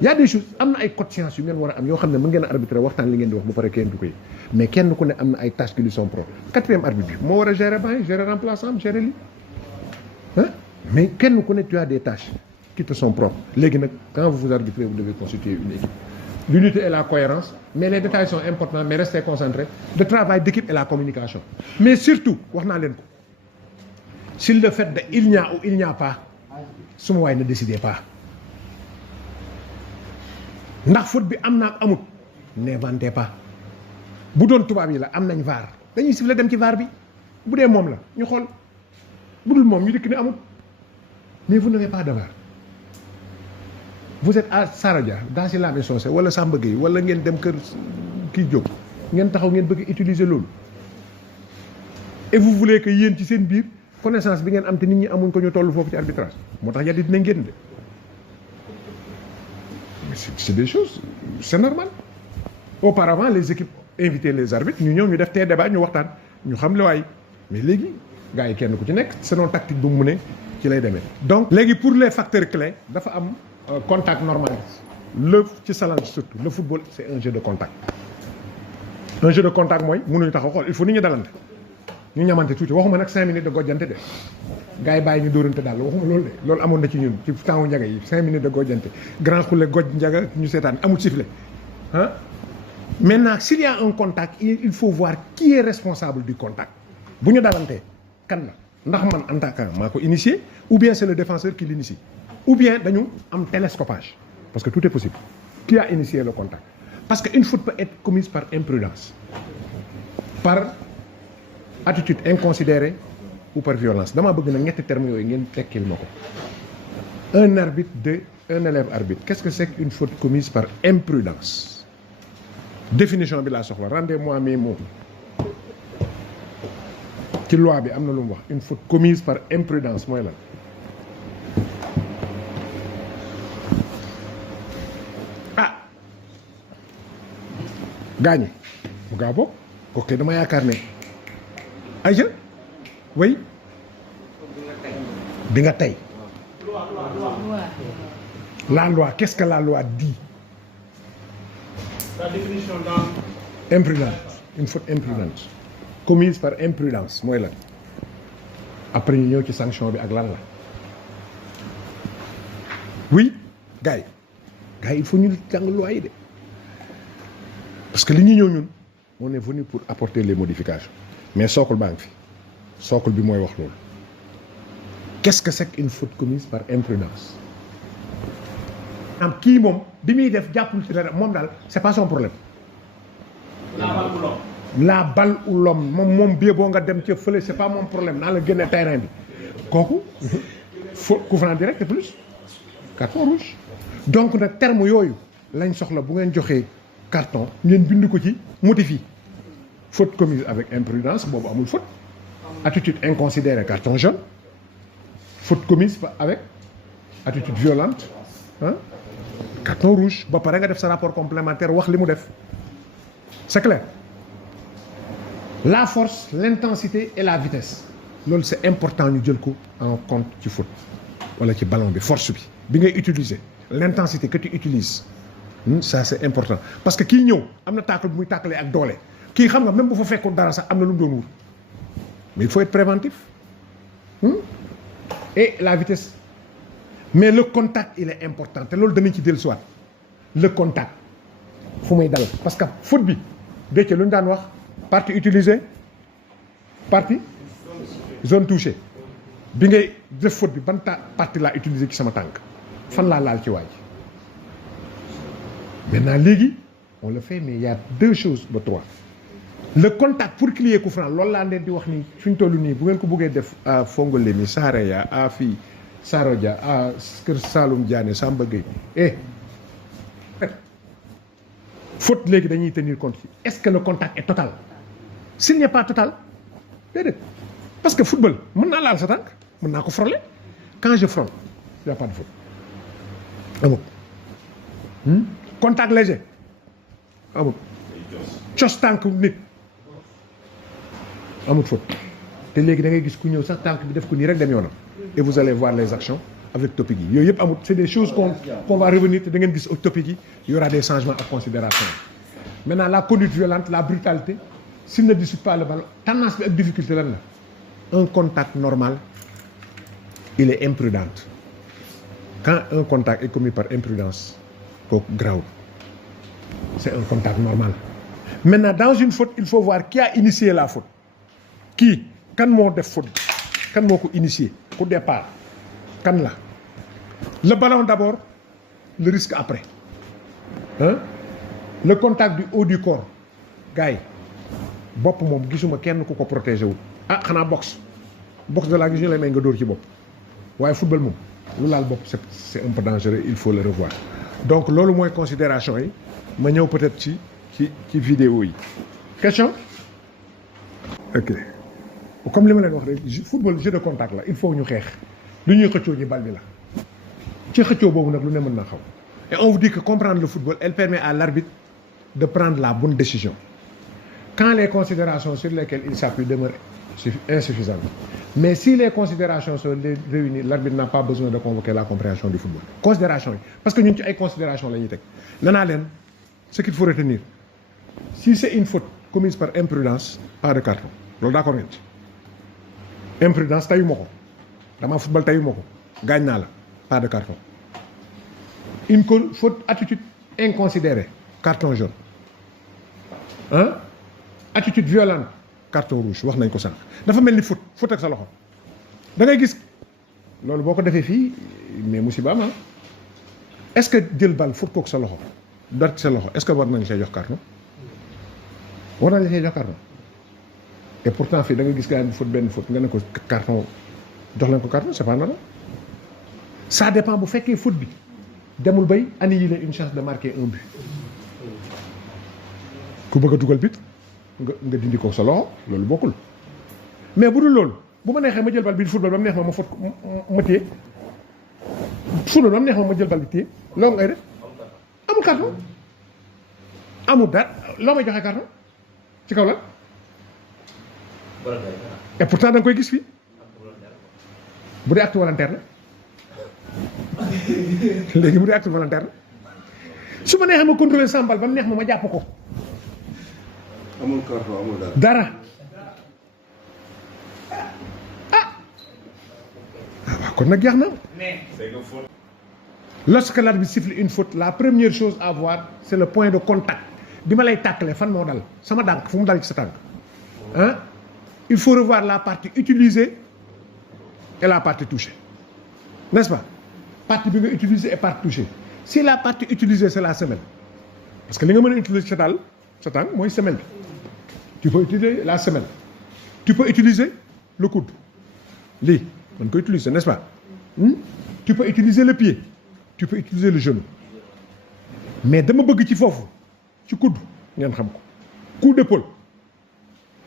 y a des choses am na ay code science yu ngeen war a am yoo xam ne mën ngeen a arbitrer waxtaan li ngeen di wax bu pare kenn du koy mais kenn ku ne am na ay tâches qui lui sont propres quatrième arbitre bi moo war a gérer banc gérer remplaçant gérer li mais kenn ku ne tu as des tâches qui te sont propres léegi nag quand vous arbitrez vous devez constituer une équipe l'unité et la cohérence mais les détails sont importants mais restez concentrés le travail d'équipe et la communication mais surtout wax naa leen ko sur le fait de il n'y a ou il n'y a pas suma waay ne décidez pas ndax faute bi am na ak amut n'inventez pas bu doon tubaab yi la am nañ VAR dañuy siffler dem ci VAR bi bu dee moom la ñu xool bu dul moom ñu dikk ne amut mais vous n'avez pas de VAR vous êtes à Saradia dans si Lamine Socé wala Samba Gueye wala ngeen dem kër kii jóg ngeen taxaw ngeen bëgg utiliser loolu et vous voulez que yéen ci seen biir connaissance bi ngeen am te nit ñi amuñ ko ñu toll foofu ci arbitrage moo tax yàlla dinañ génn de mais c'est des choses c'est normal auparavant les équipes invitaient les arbitres ñu ñëw ñu def tee débat ñu waxtaan ñu xam le waay mais léegi gars yi kenn ku ci nekk selon tactique bu mu ne ci lay demee donc léegi pour les facteurs clés dafa am contact normal le ci challenge surtout le football c'est un jeu de contact un jeu de contact mooy mënuñu taxaw xool il faut nit ñi dalante ñu ñamante tuuti waxuma nag 5 minutes de gojjante de gars yi bàyyi ñu dóorante daal waxuma loolu de loolu amoon na ci ñun ci temps njaga yi 5 minutes de gojjante grand xulle goj njaga ñu seetaan amul sifflet ah maintenant s'il y a un contact il faut voir qui est responsable du contact bu ñu dalantee kan la ndax man en tant que maa ko initié ou bien c'est le défenseur qui l'initie ou bien dañu am télescopage parce que tout est possible qui a initié le contact parce que une faute peut être commise par imprudence par attitude inconsidérée ou par violence damaa bëgg nag ñetti termes yooyu ngeen tekkil ma ko un arbitre un élève arbitre qu'est-ce que c'est qu'une faute commise par imprudence définition bi laa soxla rendez-moi mes mots ci loi bi am na lu mu wax une faute commise par imprudence mooy lan gaañi bu gaa bokk kooku dama yaakaar ne aja way bi nga tey la loi qu'est-ce que la loi dit la définition dans imprudence une faute imprudente commise par imprudence mooy lan après ñu ñëw ci sanction bi ak lan la oui gars yi il faut ñu jàng loi yi de parce que li ñuy ñëw ñun on est venu pour apporter les modifications mais sookul baa ngi fi sookul bi mooy wax loolu qu'est-ce que c'est qu'une faute commise par imprudence am kii moom bi muy def jàppul ci dara moom daal c'est pas son problème la balle ou l'homme moom bie boo nga dem ca fële c'est pas mon problème naa la génne terrain bi kooku faut coup franc direct plus carton rouge. Donc nag terme yooyu lañ soxla bu ngeen joxee carton ngeen bind ko ci motif yi faute commise avec imprudence boobu amul faute attitude inconsidérée carton jaune faute commise avec attitude violente ah carton rouge ba pare nga def sa rapport complémentaire wax li mu def c'est clair. La force, l'intensité et la vitesse loolu c'est important ñu jël ko en compte ci foot wala ci ballon bi force bi ngay utiliser l'intensité que tu utilises ça c'est important parce que kii ñëw am na tacle bu muy tacler ak doole kii xam nga même bu fa fekkul dara sax am na lu mu doon wut mais il faut être préventif et la vitesse mais le contact il est important te loolu danañ ci dellusiwaat le contact fu muy dal parce que foot bi dëcc lu ñu daan wax partie utilisée partie zone touchée bi ngay def faute bi ban partie laa utilisé ci sama tànk fan laa laal ci waaj maintenant léegi on le fait mais il y a 2 choses ba 3 le contact pour crier coup franc loolu laa leen di wax nii suñ toll nii bu ngeen ko bëggee def à Fongolemi Saraya à fii Sarodia à Kër Saloum Diané Samba Gueye faute léegi dañuy tenir compte est-ce que le contact est total s'il n'est pas total déedéet parce que football mën naa laal sa tànk mën naa ko frôler quand je frôle il n'y a pas de faute amul contact léger amul cos tànk nit amul faute te léegi da ngay gis ku ñëw sax tànk bi def ko nii rek dem yoonam et vous allez voir les actions avec topic yi yooyu yëpp amul c'est des choses qu'on va revenir te da ngeen gis topic yi il y aura des changements à considération maintenant la conduite violente la brutalité s'il ne dispute pas le ballon tendance bi ak difficulté lan la un contact normal il est imprudent quand un contact est commis par imprudence kooku grave c'est un contact normal maintenant dans une faute il faut voir qui a initié la faute kii kan moo def faute kan moo ko initié au départ kan la le ballon d'abord le risque après le contact du haut du corps gars yi bopp moom gisuma kenn ku ko protégé wul ah xanaa boxe de la gis ñu lay may nga dóor ci bopp waaye football moom lu laal bopp c'est un peu dangereux il faut le revoir donc loolu mooy considération yi ma ñëw peut-être ci vidéo yi question ok comme li ma leen wax rek football jeu de contact la il faut ñu xeex lu ñuy xëccoo ji bal bi la ci xëccoo boobu nag lu ne mën naa xaw et on vous dit que comprendre le football elle permet à l'arbitre de prendre la bonne décision quand les considérations sur lesquelles il s'appuie demeurent insuffisantes mais si les considérations sont réunies l'arbitre n'a pas besoin de convoquer la compréhension du football considération yi parce que ñun ci ay considérations la ñuy teg nanaa leen ce qu'il faut retenir si c'est une faute commise par imprudence pas de carton loolu d'accord ngeen ci imprudence tayu ma ko dama football tayu ma ko gaañ naa la pas de carton une faute attitude inconsidérée carton jaune attitude violente carton rouge wax nañ ko sànq dafa mel ni faute ak sa loxo da ngay gis loolu boo ko defee fii mais musiba am est-ce que jël bal faute kook sa loxo dara ci sa loxo est-ce que war nañ see jox carton war nañ see jox carton et pourtant fii da nga gis gars yi faute benn faute nga ne ko carton jox leen ko carton c'est pas normal ça dépend bu fekkee faute bi demul bay annihiler une chance de marquer un but ku bëgg a dugal bit nga dindi ko sa loxo loolu bokkul mais bu dul loolu bu ma neexee ma jël bal bi football ba mu neex ma faute ma téye football ba mu neex ma jël bal bi téye loolu ngay def amul carton amul dara loo may joxe carton ci kaw la et pourtant da nga koy gis fii bu dee acte volontaire la léegi bu dee acte volontaire la su ma neexee ma contrôler sambal ba mu neex ma jàpp ko. amul carton amul dara waaw kon nag jeex na. lorsque l'arbitre siffle une faute la première chose à voir c'est le point de contact bi ma lay tàkkale fan moo dal sama dànk fu mu dal ci sa tànk il faut revoir la partie utilisée et la partie touchée n'est-ce pas partie bi nga utiliser et partie touchée si la partie utilisée c'est la semelle parce que li nga mën a utiliser sa tànk mooy semelle bi tu peux utiliser la semelle tu peux utiliser le coude lii mën ko utiliser n'est-ce pas tu peux utiliser le pied tu peux utiliser le genou mais dama bëgg ci foofu ci coude ngeen xam ko coup d'épaule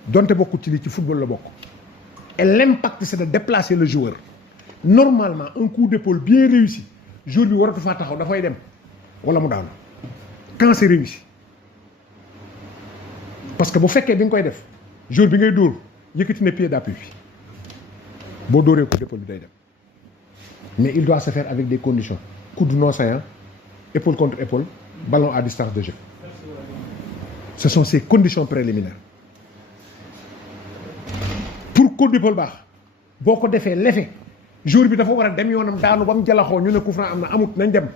donte bokkul ci lii ci football la bokk et l'impact c'est de déplacer le joueur normalement un coup d'épaule bien réussi joueur bi waratu faa taxaw dafay dem wala mu daanu quand c'est réussi parce que bu fekkee bi nga koy def joueur bi ngay dóor yëkkati na pied d'appui bi boo dóoree coup d'épaule bi day dem mais il doit se faire avec des conditions coude non saillant épaule contre épaule ballon à distance de jeu ce sont ces conditions préliminaires pour coup d'épaule baax boo ko defee l'effet jour bi dafa war a dem yoonam daanu ba mu jalaxoo ñu ne coup franc am na amut nañ dem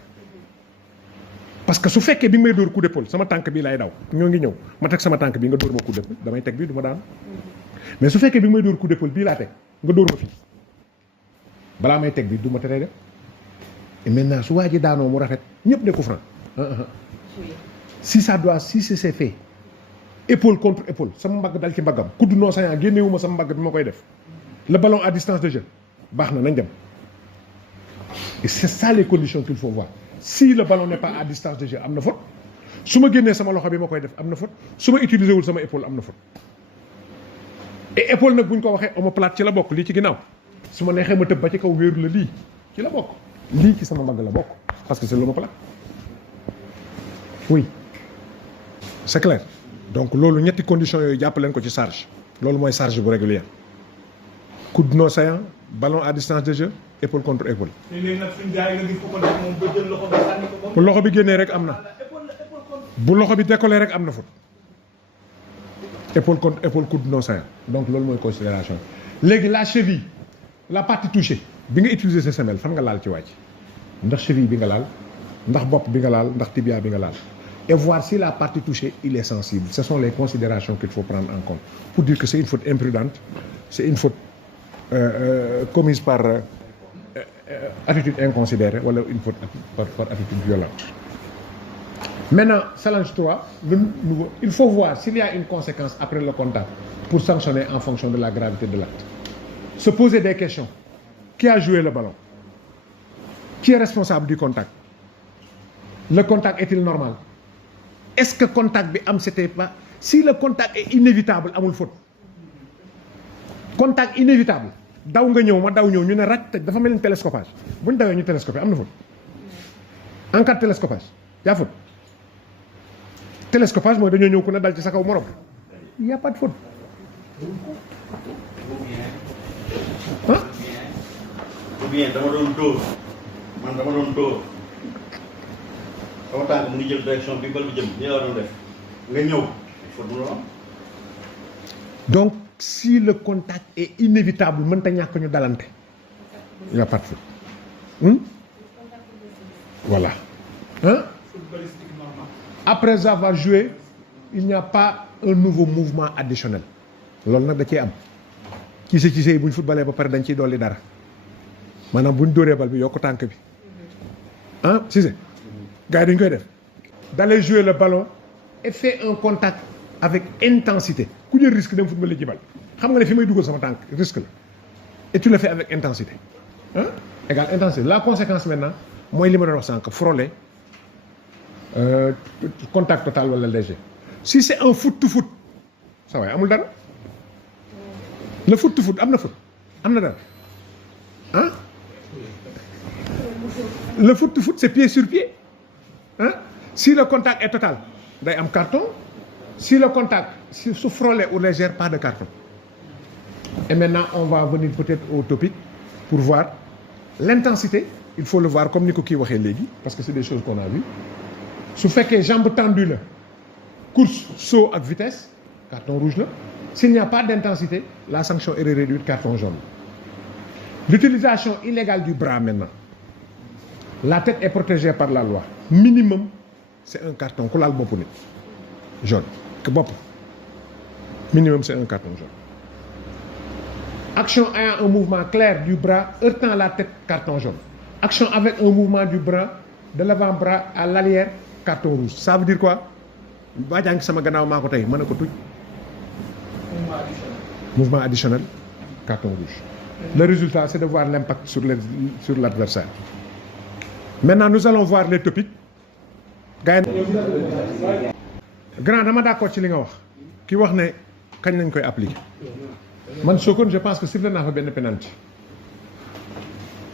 parce que su fekkee bi nga may dóor coup d'épaule sama tànk bii lay daw ñoo ngi ñëw ma teg sama tànk bii nga dóor ma coup d'épaule damay teg bii du ma daanu mais su fekkee bi nga may dóor coup d'épaule bii laa teg nga dóor ma fii balaa may teg bi du ma teree dem et maintenant su waa ji daanoo mu rafet ñëpp ne coup franc si c'est fait épaule contre épaule sama mbagg dal ci mbaggam coude non saillant génnewuma sama mbagg bi ma koy def le ballon à distance de jeu baax na nañ dem et c'est ça les conditions qu'il faut voir si le ballon n'est pas à distance de jeu am na faute su ma génnee sama loxo bi ma koy def am na faute su ma utiliser wul sama épaule am na faute et épaule nag bu ñu ko waxee omoplate ci la bokk lii ci ginnaaw su ma neexee ma tëb ba ci kaw wéeru la lii ci la bokk lii ci sama mbagg la bokk parce que c'est l'omoplate oui c'est clair donc loolu ñetti conditions yooyu jàpp leen ko ci charge loolu mooy charge bu régulière coude non saillant ballon à distance de jeu épaule contre épaule. léegi nag suñu gars yi nga gis ko def moom ba jël loxo bi sànni ko. bu loxo bi génnee rek am na bu loxo bi décollé rek am na faute épaule contre épaule coude non saillant donc loolu mooy considération léegi la cheville la partie touchée bi nga utiliser sa semelle fan nga laal ci wàcc ndax cheville bi nga laal ndax bopp bi nga laal ndax tibia bi nga laal et voir si la partie touchée il est sensible ce sont les considérations qu'il faut prendre en compte pour dire que c'est une faute imprudente c'est une faute commise par attitude inconsidérée wala une faute par attitude violente. Maintenant challenge 3 le nouveau il faut voir s'il y a une conséquence après le contact pour sanctionner en fonction de la gravité de l'acte. Se poser des questions. Qui a joué le ballon? Qui est responsable du contact? Le contact est-il normal? Est-ce que contact bi am c'était pas si le contact est inévitable amul faute. Contact inévitable daw nga ñëw ma daw ñëw ñu ne rek tëj dafa mel ni télescopage bu ñu dawee ñu télescopé am na faute en cas de télescopage yaa faute télescopage mooy dañoo ñëw ku ne dal ci sa kaw morom il y a pas de faute ah. ou bien dama doon dóor man dama doon dóor sama tànk mu ngi jël direction bi bal bi jëm nii la doon def nga ñëw faute bu la am. Donc si le contact est inévitable mënta ñàkk ñu dalante il y a pas de faute voilà hein? Après avoir joué il n'y a pas un nouveau mouvement additionnel loolu nag da cee am ci yi bu ñu footballee ba pare dañ ciy dolli dara maanaam bu ñu dóoree bal bi yokk tànk bi ah Cissé gars yi dañ koy def d'aller jouer le ballon et faire un contact avec intensité ku jël risque dem football ci bal xam nga ne fi may dugal sama tànk risque la et tu le fais avec intensité ah égal intensité la conséquence maintenant mooy li ma doon wax sànq frôler contact total wala léger si c'est un foot to foot ça va amul dara le foot to foot am na foot am na dara ah le foot to foot c'est pied sur pied ah si le contact est total day am carton si le contact su frôlé ou léger pas de carton et maintenant on va venir peut-être au topic pour voir l'intensité il faut le voir comme ni ko kii waxee léegi parce que c'est des choses qu'on a vues su fekkee jambe tendue la course saut ak vitesse carton rouge la s'il n'y a pas d'intensité la sanction est réduite carton jaune l'utilisation illégale du bras maintenant la tête est protégée par la loi minimum c'est un carton ku laal boppu nit jaune que bopp minimum c'est un carton jaune action ayant un mouvement clair du bras heurtant la tête carton jaune action avec un mouvement du bras de l'avant-bras à l'arrière carton rouge ça veut dire quoi baa jaa ngi sama gannaaw maa ko tey mën na ko tuj mouvement additionnel carton rouge le résultat c'est de voir l'impact sur l'adversaire Maintenant, nous allons voir les topics. Gars yi grand dama d'accord ci li nga wax ki wax ne kañ lañ koy appliquer man Sokone je pense que sifflé naa fa benn penalty.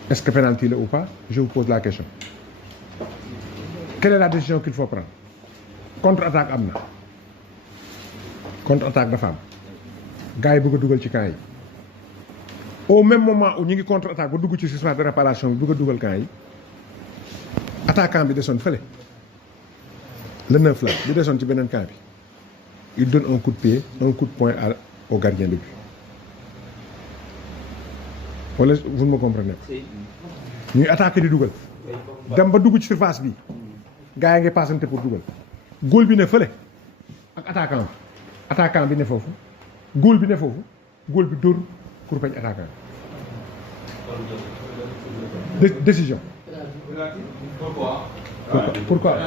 Est-ce que penalty là ou pas? Je vous pose la question. Quelle est la décision qu'il faut prendre? Contre-attaque am na contre-attaque dafa am gars yi bëgg a dugal ci camp yi au même moment où ñu ngi contre-attaque ba dugg ci surface de réparation bi bëgg a dugal camp yi attaquant bi desoon fële le 9 là bi desoon ci beneen camp bi il donne un coup de pied un coup de poing au gardien de but wala vous me comprenez ñuy attaqué di dugal dem ba dugg ci surface bi gars yi ngi passante pour dugal góol bi ne fële ak attaquant bi ne foofu góol bi ne foofu góol bi dóor kurpeñ attaquant décision. Pourquoi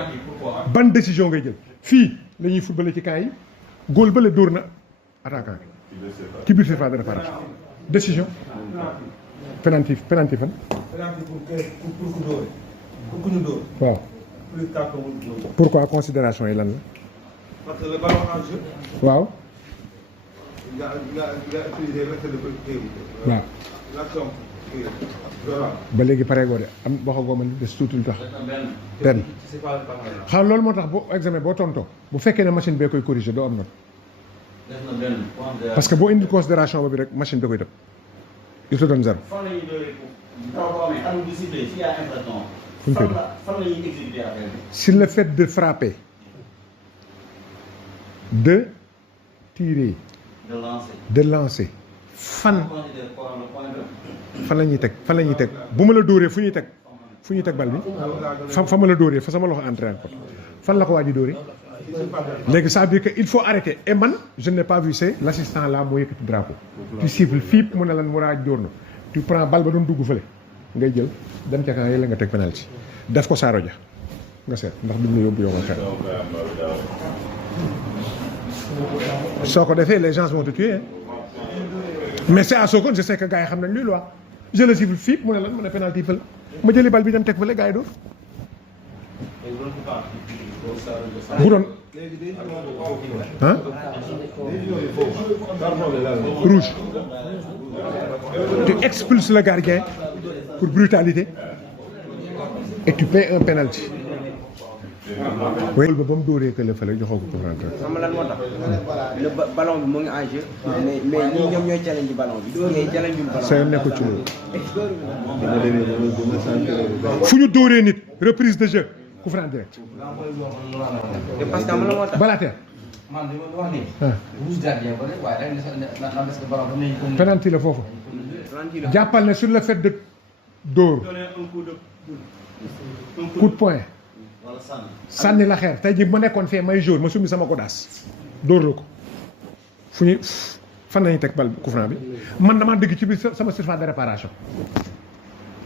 ban décision ngay jël fii la ñuy footballé ci camp yi góol bële dóor na attaquant bi ci biir surface de réparation décision penalty fan. penalty pour ku dóor pour ku ñu dóor. waaw plus carton rouge. pourquoi considération yi lan la. parce que le ballon en jeu. waaw. nga utiliser l'excès de précaution. waaw. l'action. ba léegi pare goo de am waxagoo ma des tuuti lu tax. benn xam loolu moo tax boo examen boo tontoo bu fekkee ne machine bee koy corriger doo am note parce que boo indi considération boobu rek machine da koy tëb il te donne zéro. fu ñu koy def sur le fait de frapper de tirer de lancer fan la ñuy teg bu ma la dóoree fu ñuy teg bal bi fa ma la dóoree fa sama loxo entré encore fan la ko waa ji dóoree léegi ça veut dire que il faut arrêter et man je n'ai pas vu c'est l'assistant là moo yëkkati drapeau tu siffles fiip mu ne lan mu raaj dóor na tu prends bal ba doon dugg fële ngay jël dem ca kan yëla nga teg penalty def ko Saaro Dia nga seet ndax duñ la yóbbu yow nga xel soo ko defee les gens vont te tuer mais c'est à Sokone je sais que gars yi xam nañ luy loi je le siffle fii mu ne lan mu ne penalty fële ma jëli bal bi dem teg fële gars yi dóor bu doon ah rouge tu expulses le gardien pour brutalité et tu paies un penalty oui ba mu dóoree que la fële joxoo ko pour rentrer. xam nga lan moo tax le ballon bi mu ngi en jeu mais ñii ñoom ñooy challenge ballon bi. ñooy challenge ballon bi. sa yoon nekkul ci loolu. fu ñu dóoree nit reprise de jeu coup franc direct. te parce que am na moo tax. Balater. man li ma wax nii. rouge gardien ba léegi waaye da nga ballon bi nañ ko. penalty la foofu. jàppal ne sur le fait de dóor. coup de poing. sànni la xeer tey jii ma nekkoon fee may jour ma summi sama godaas dóor la ko fu ñuy fan nañu teg bal coup franc bi man damaa dëgg ci biir sama surface de réparation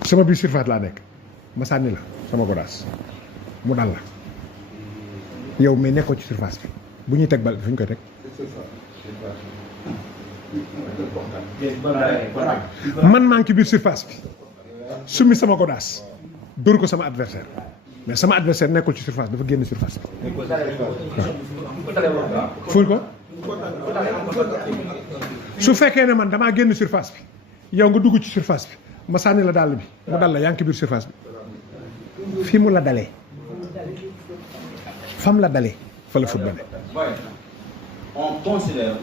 sama biir surface laa nekk ma sànni la sama godaas mu dal la yow mais nekkoo ci surface bi bu ñuy teg bal bi fu ñu koy teg man maa ngi ci biir surface bi summi sama godaas dóor ko sama adversaire mais sama adversaire nekkul ci surface dafa génn surface bi ful ko su fekkee ne man damaa génn surface bi yow nga dugg ci surface bi ma sànni la dàll bi mu dal la yaa ngi ci biir surface bi fi mu la dalee fam la dalee fa la football. On considère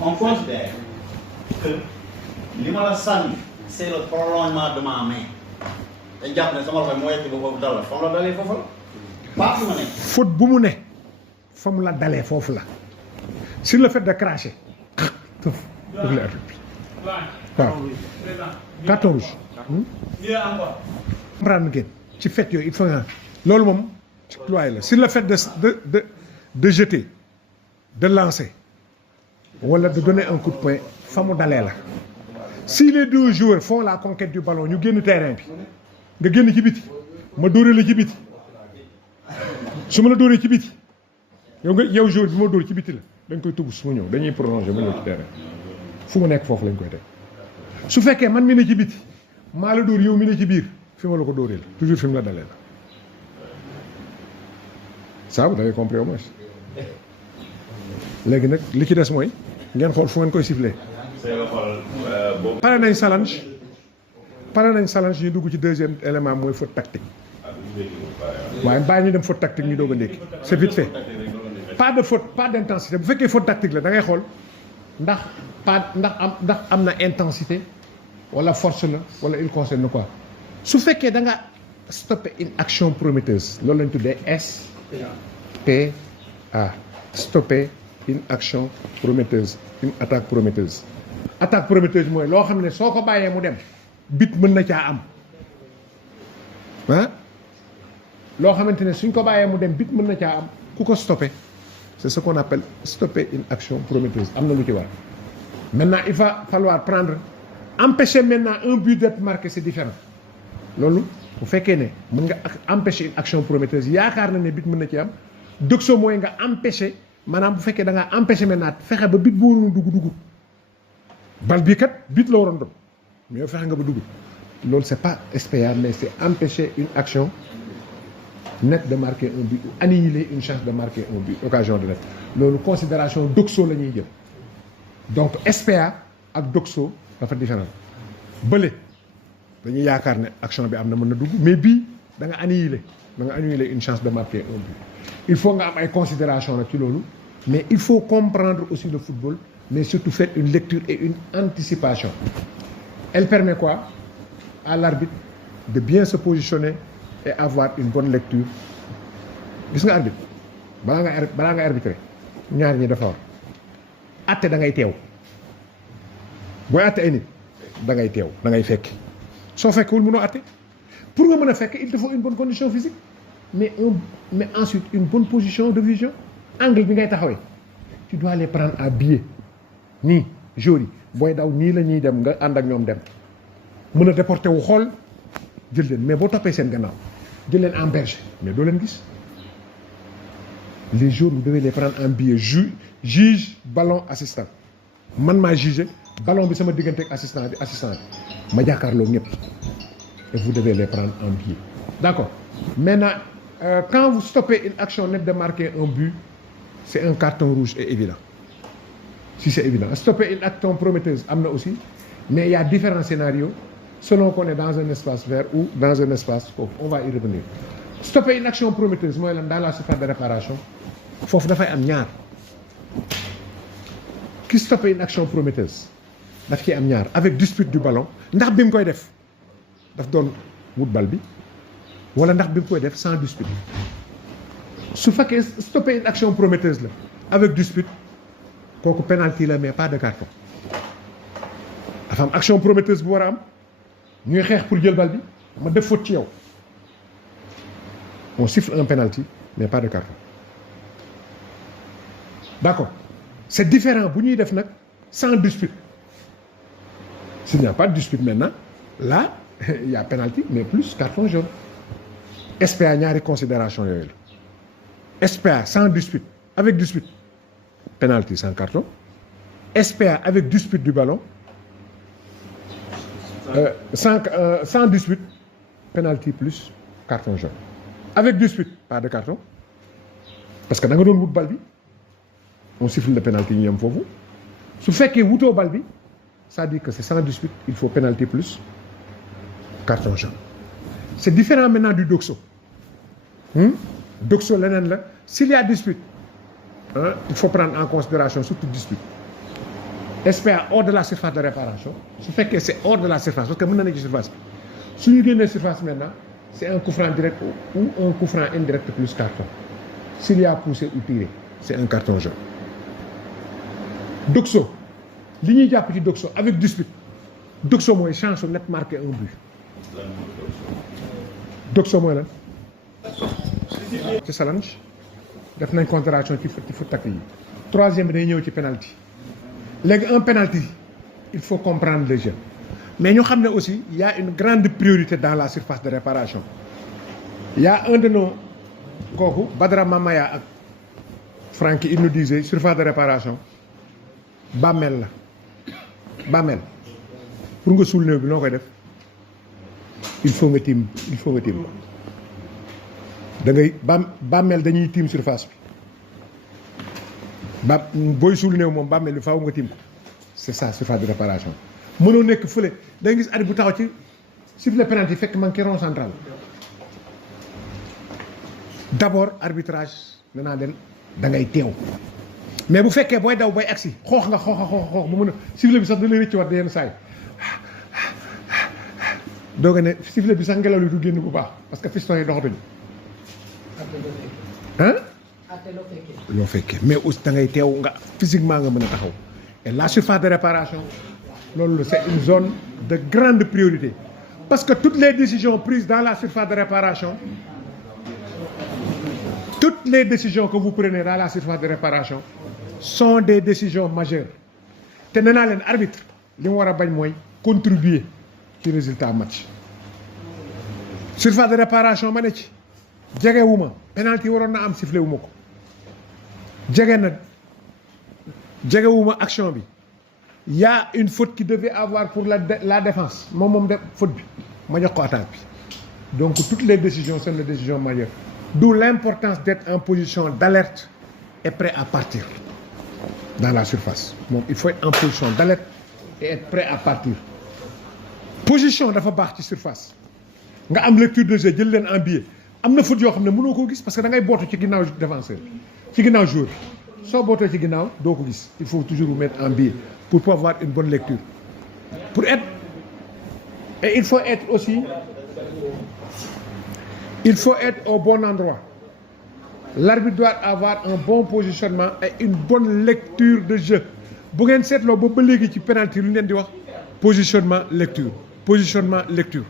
on considère que li ma la sànni c'est le prolongement de ma main. dañ jàpp ne sama loxo moo yegg ba foofu dal la fa mu la dalee foofu la pas fu ma ne. faute bu mu ne fa mu la dalee foofu la sur le fait de cracher foofu la arbitre bi waaw carton rouge. comprendre ngeen ci fait yooyu il faut nga loolu moom ci loi la sur le fait de jeter de lancer wala de donner un coup de poing fa mu dalee la si les deux joueurs font la conquête du ballon ñu génn terrain bi. nga génn ci biti ma dóoree la ci biti su ma la dóoree ci biti yow jour bi ma dóor ci biti la dañ koy tubb su ma ñëw dañuy prolonger ma ñëw ci terrain fu mu nekk foofu lañ koy teg su fekkee man mi ne ci biti maa la dóor yow mi ne ci biir fi ma la ko dóoree la toujours fi mu la dalee la ça vous avez compris au moins léegi nag li ci des mooy ngeen xool fu ngeen koy siffler. pare nañ challenge ñu dugg ci deuxième élément mooy faute tactique waaye bàyyi ñu dem faute tactique ñu doog a ndékki c'est vite fait pas de faute pas d'intensité bu fekkee faute tactique la da ngay xool ndax am na intensité wala force la wala il concerne quoi su fekkee da nga stopper une action prometteuse loolu lañ tuddee SPA stopper une action prometteuse une attaque prometteuse mooy loo xam ne soo ko bàyyee mu dem bit mën na caa am ah loo xamante ne suñ ko bàyyee mu dem bit mën na caa am ku ko stopper c'est ce qu'on appelle stopper une action prometteuse am na lu ci war maintenant il va falloir empêcher maintenant un but d'être marqué c'est différent loolu bu fekkee ne mën nga empêcher une action prometteuse yaakaar na ne bit mën na ci am doxo mooy nga empêcher maanaam bu fekkee da ngaa empêcher maintenant fexe ba bit bu waroon dugg bal bii kat bit la waroon doon mais yow fexe nga ba dugg loolu c'est pas SPA mais c'est empêcher une action nette de marquer un but ou annihiler une chance de marquer un but occasion de net loolu considération doxo la ñuy jël donc SPA ak doxo dafa différent bële dañuy yaakaar ne action bi am na mën na dugg mais bii da nga annihiler une chance de marquer un but il faut nga am ay considération nag ci loolu mais il faut comprendre aussi le football mais surtout faire une lecture et une anticipation elle permet quoi à l'arbitre de bien se positionner et avoir une bonne lecture gis nga arbitre balaa nga arbitrer ñaar ñi dafa war atte da ngay teew booy atte ay nit da ngay teew da ngay fekk soo fekkewul mënoo atte pour nga mën a fekk il te faut une bonne condition physique mais ensuite une bonne position de vision angle bi ngay taxawee tu dois les prendre à biais nii jour yi booy daw nii la ñuy dem nga ànd ak ñoom dem mën a déporté wu xool jël leen mais boo toppee seen gannaaw jël leen en berger mais doo leen gis les jours vous devez les prendre en biais juge ballon assistant man maa juger ballon bi sama diggante ak assistant bi ma jàkkaarloo ñëpp et vous devez les prendre en biais d'accord maintenant quand vous stoppez une action nette de marquer un but c'est un carton rouge et évident si c'est évident stopper une action prometteuse am na aussi mais il y a différents scénarios selon qu'on est dans un espace vert ou dans un espace foofu on va y revenir stopper une action prometteuse mooy lan dans la surface de réparation foofu dafay am ñaar ki stopper une action prometteuse daf ci am ñaar avec dispute du ballon ndax bi mu koy def daf doon wut bal bi wala ndax bi mu koy def sans dispute su fekkee stopper une action prometteuse la avec dispute kooku penalty la mais pas de carton dafa am action prometteuse bu war a am ñuy xeex pour jël bal bi ma def faute ci yow on siffle un penalty mais pas de carton d'accord c'est différent bu ñuy def nag sans dispute s'il n'y a pas de dispute maintenant là il y a penalty mais plus carton jaune SPA ñaari considération yooyu la SPA sans dispute avec dispute penalty sans carton SPA avec dispute du ballon sans dispute penalty plus carton jaune avec dispute pas de carton parce que da nga doon wut bal bi on siffle le penalty ñu yem foofu su fekkee wutoo bal bi c'est-à-dire que c'est sans dispute il faut penalty plus carton jaune c'est différent maintenant du doxo doxo leneen la s'il y a dispute il faut prendre en considération surtout dispute SPA hors de la surface de réparation su fekkee c'est hors de la surface parce que mën na nekk ci surface bi su ñu génnee surface maintenant c'est un coup franc direct ou un coup franc indirect plus carton s'il y a poussé ou tiré c'est un carton jaune doxo li ñuy jàpp ci doxo avec dispute doxo mooy chance su net marquer un but doxo mooy lan ci challenge def nañ contraction ci foot tactique yi troisième bi day ñëw ci penalty léegi un penalty il faut comprendre le jeu mais ñu xam ne aussi il y a une grande priorité dans la surface de réparation il y a un de nos kooku Badara Mamaya ak Francky il nous disait surface de réparation bàmmeel la bàmmeel pour nga suul néew bi noo koy def il faut nga tiim da ngay bàmmeel dañuy tiim surface bi booy suul néew moom bàmmeel bi faaw nga tiim ko c'est ça surface de réparation mënoo nekk fële da ngay gis arbitre bu taxaw ci sifflet penalty fekk manqué rond central d'abord arbitrage danaa leen da ngay teew mais bu fekkee booy daw bay agsi xoox bu mën a sifflet bi sax da lay rëcc wat yenn saay dooga ne sifflet bi sax ngelaw li du génn bu baax parce que piston yi doxatuñu hein loo fekkee mais aussi da ngay teew nga physiquement nga mën a taxaw et la surface de réparation loolu c'est une zone de grande priorité parce que toutes les décisions prises dans la surface de réparation toutes les décisions que vous prenez dans la surface de réparation sont des décisions majeures te nee naa leen arbitre li mu war a bañ mooy contribuer ci résultat match surface de réparation ma ne ci jegewuma penalty waroon na am sifflé wuma ko jegewuma action bi y a une faute qui devait avoir pour la défense moom def faute bi ma jox ko attaque bi donc toutes les décisions sont des décisions majeures d'où l'importance d'être en position d'alerte et prêt à partir dans la surface moom il faut être en position d'alerte et être prêt à partir position dafa baax ci surface nga am lecture de jeu jël leen en biais am na faute yoo xam ne mënoo koo gis parce que da ngay bootu ci ginnaaw défenseur ci ginnaaw joueur soo bootoo ci ginnaaw doo ko gis il faut toujours vous mettre en biais pour pouvoir avoir une bonne lecture pour être et il faut être au bon endroit. L'arbitre doit avoir un bon positionnement et une bonne lecture de jeu bu ngeen seetloo ba léegi ci penalty lu leen di wax positionnement lecture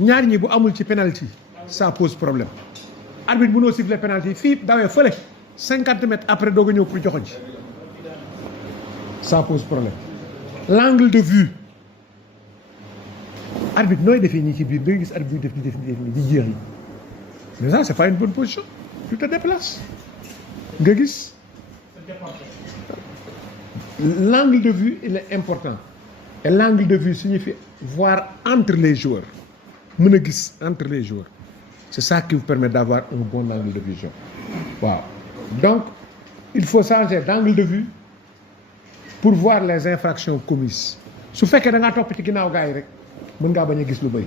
ñaar ñi bu amul ci penalty ça pose problème arbitre mënoo siffler penalty fii dawee fële 50 mètres après doog a ñëw pour joxoñ ci ça pose problème l'angle de vue arbitre nooy defee nii ci biir da ngay gis arbitre buy def di jeex yi mais ça c'est pas une bonne position tu te déplaces nga gis l'angle de vue il est important et l'angle de vue signifie voir entre les joueurs mën a gis entre les joueurs c'est ça qui vous permet d'avoir un bon angle de vision waaw donc il faut changer d'angle de vue pour voir les infractions commises su fekkee da ngaa topp ci ginnaaw gars yi rek mën ngaa bañ a gis lu bëri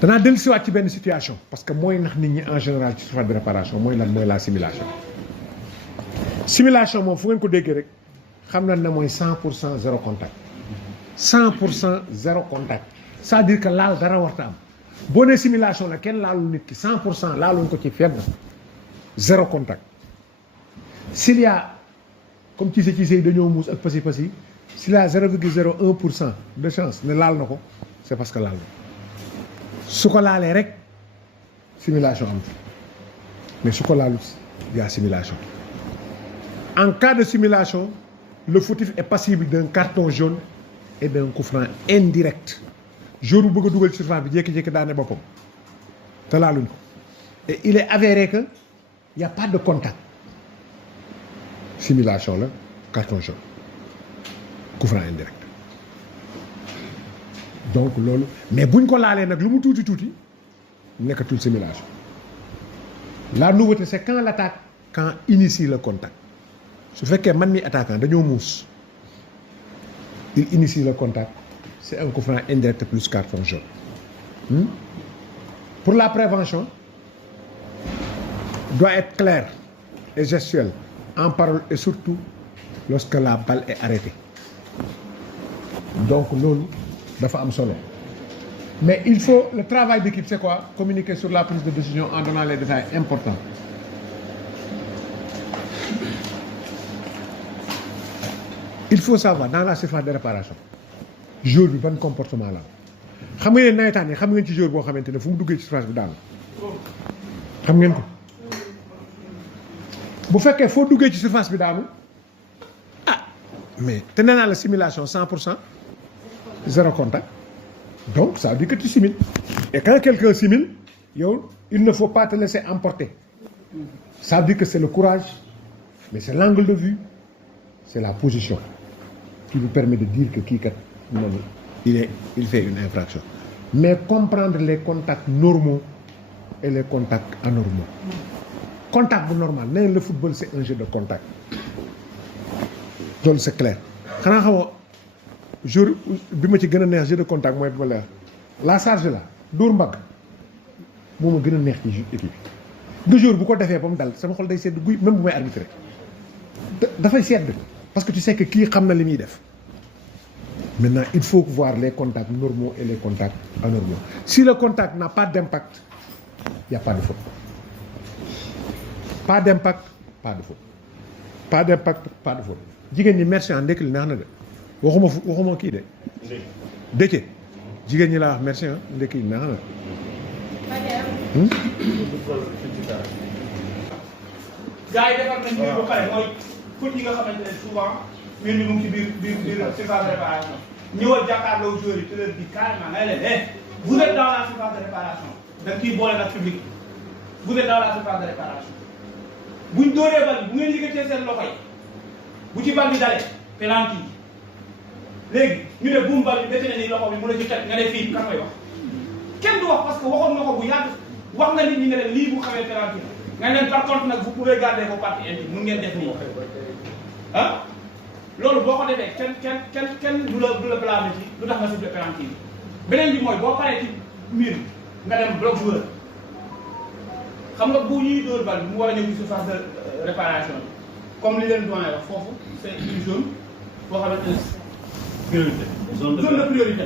danaa dellusiwaat ci benn situation parce que mooy nax nit ñi en général ci surface de réparation mooy lan mooy la simulation moom fu ngeen ko déggee rek xam nañ ne mooy 100% zéro contact 100% zéro contact c'est-à-dire que laal dara warta am boo nee simulation la kenn laalul nit ki 100% laaluñ ko ci fenn zéro contact s'il y a comme ci yi dañoo muus ak pasi s'il y a 0,01% de chance ne laal na ko c'est parce que laal na su ko laalee rek simulation am mais su ko laalut y a simulation en cas de simulation le fautif est passible d'un carton jaune et d'un coup franc indirect jour bu bëgg a dugal ci surface bi jékki-jékki daane boppam te laaluñ ko et il est avéré que y a pas de contact simulation la carton jaune coup franc indirect donc loolu mais buñ ko laalee nag lu mu tuuti nekkatul simulation la nouveauté c'est quand initie le contact su fekkee man mi attaquant dañoo muus il initie le contact c'est un coup franc indirect plus carton jaune pour la prévention doit être clair et gestuelle en parole et surtout lorsque la balle est arrêtée donc loolu dafa am solo mais il faut le travail d'équipe c'est quoi communiquer sur la prise de décision en donnant les détails importants il faut savoir dans la surface de réparation jour bi ban comportement la xam nga ne nawetaan yi xam ngeen ci jour boo xamante ne fu mu duggee ci surface bi daal xam ngeen ko bu fekkee foo duggee ci surface bi daanu mais te nee naa la simulation 100% zéro contact donc ça veut dire que tu simules et quand quelqu'un simule yow il ne faut pas te laisser emporter ça veut dire que c'est le courage mais c'est l'angle de vue c'est la position qui vous permet de dire que kii kat noonu il fait une infraction. Mais comprendre les contacts normaux et les contacts anormaux. Contact normal, le football c'est un jeu de contact. Donc c'est clair. Quand on jour bi ma ci gën a neex jeu de contact mooy bi ma leer la charge là dóor mbagg moo ma gën a neex ci équipe bi. jour bu ko defee ba mu dal sama xol day sedd guy même bu may arbitrer dafay sedd parce que tu sais que kii xam na li muy def. Maintenant il faut voir les contacts normaux et les contacts anormaux. Si le contact n'a pas d'impact, il n'y a pas de faute. Pas d'impact, pas de faute. Pas d'impact, pas de faute. Jigéen ñi merci en ndekki li neex na de waxuma kii de dëcce jigéen ñi laa wax merci en ndekki li neex na. gars yi defar nañ mbir ba pare mooy faute yi nga xamante ne souvent mbir mi mu ngi ci biir surface de réparation ñëwal jàkkaarloo joueurs yi te leen di carrément ngay leen vous êtes dans la surface de réparation da nga ciy boole nag public vous êtes dans la surface de réparation buñ dóoree bal bu ngeen yëkkatee seen loxo yi bu ci bal bi dalee penalty yi léegi ñu ne buum bal bi defe na ni loxo bi mën a ci teg nga ne fii kan koy wax kenn du wax parce que waxoon nga ko bu yàgg wax nga nit ñi ne leen lii bu xamee penalty nga ne leen par contre nag vous pouvez garder vos parties intimes mun ngeen def nii ah loolu boo ko defee kenn du la blâmer ci lu tax nga siffler penalty bi beneen bi mooy boo paree ci mur nga dem bloc joueur xam nga bu ñuy dóor bal bi mu war a ñëw ci surface de réparation bi comme li leen doyen wax foofu c'est une zone boo xamante ne priorité zone de priorité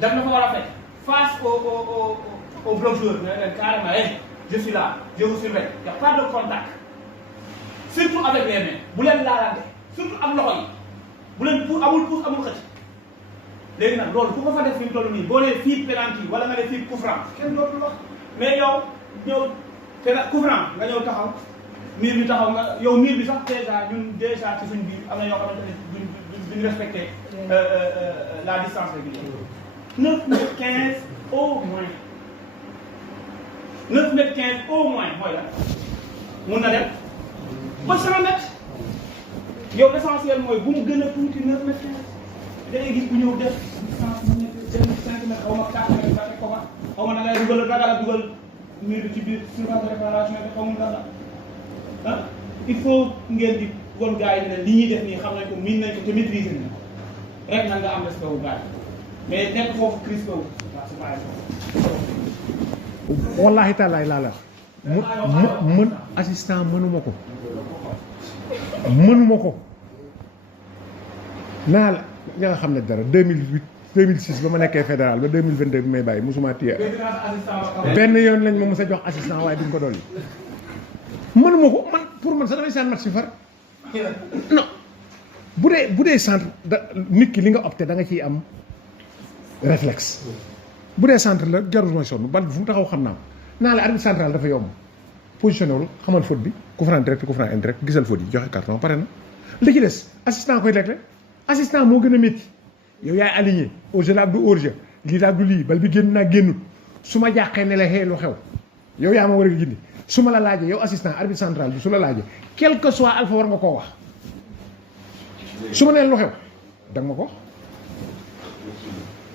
daf na fa war a fekk face au bloc joueur nga leen carrément je suis là je vous surveille y a pas de contact surtout avec les mains bu leen laalante surtout ak loxo yi bu leen amul pousse amul xëcc léegi nag loolu ku ko fa def fi mu toll nii boo nee fii penalty wala nga ne fii coup franc kenn dootul wax mais yow ñëw coup franc nga ñëw taxaw miir bi taxaw nga yow miir bi sax déjà ci suñ biir am na ñoo xamante ne duñ respecté la distance régulière 9 mètres 15 au moins 9 mètres 15 au moins mooy la mun na dem ba 100 mètres yow l'essentiel mooy bu mu gën a tuuti 9 mètres 15 da ngay gis bu ñëw def distance bu nekk 5 mètres xaw ma 4 mètres nga teg ko fa xaw ma da ngay ragal a dugal mur bi ci biir surface de réparation bi xaw ma dara ah il faut ngeen di gon gars yi ne li ñuy def nii xam nañ ko miin nañ ko te maîtriser nañ ko rek na nga am respect wu gars yi mais nekk foofu crise boobu waaw c'est pas wallahi taalaay laa la mën assistant mënuma ko naa la ña nga xam ne dara 2008 2006 ba ma nekkee fédéral ba 2022 bi may bàyyi mosuma téye benn yoon lañ ma mos a jox assistant waaye duñ ko dolli mënuma ko man pour man sax damay saan match si far non bu dee centre nit ki li nga opté da nga ciy am réflexe bu dee centre la jarul mooy sonn bal bi fu mu taxaw xam naa naa la arbitre central dafa yomb positionné wul xamal faute bi coup franc direct coup franc indirect gisal faute yi joxe carton pare na li ci des assistant koy réglé assistant moo gën a métti yow yaay aligné au jeu laag du hors jeu lii laag du lii bal bi génn naa génnut su ma jàqee ne la xee lu xew yow yaa ma war a gindi su ma la laajee yow assistant arbitre central bi su la laajee quel que soit alpha war nga koo wax su ma nee lu xew da nga ma ko wax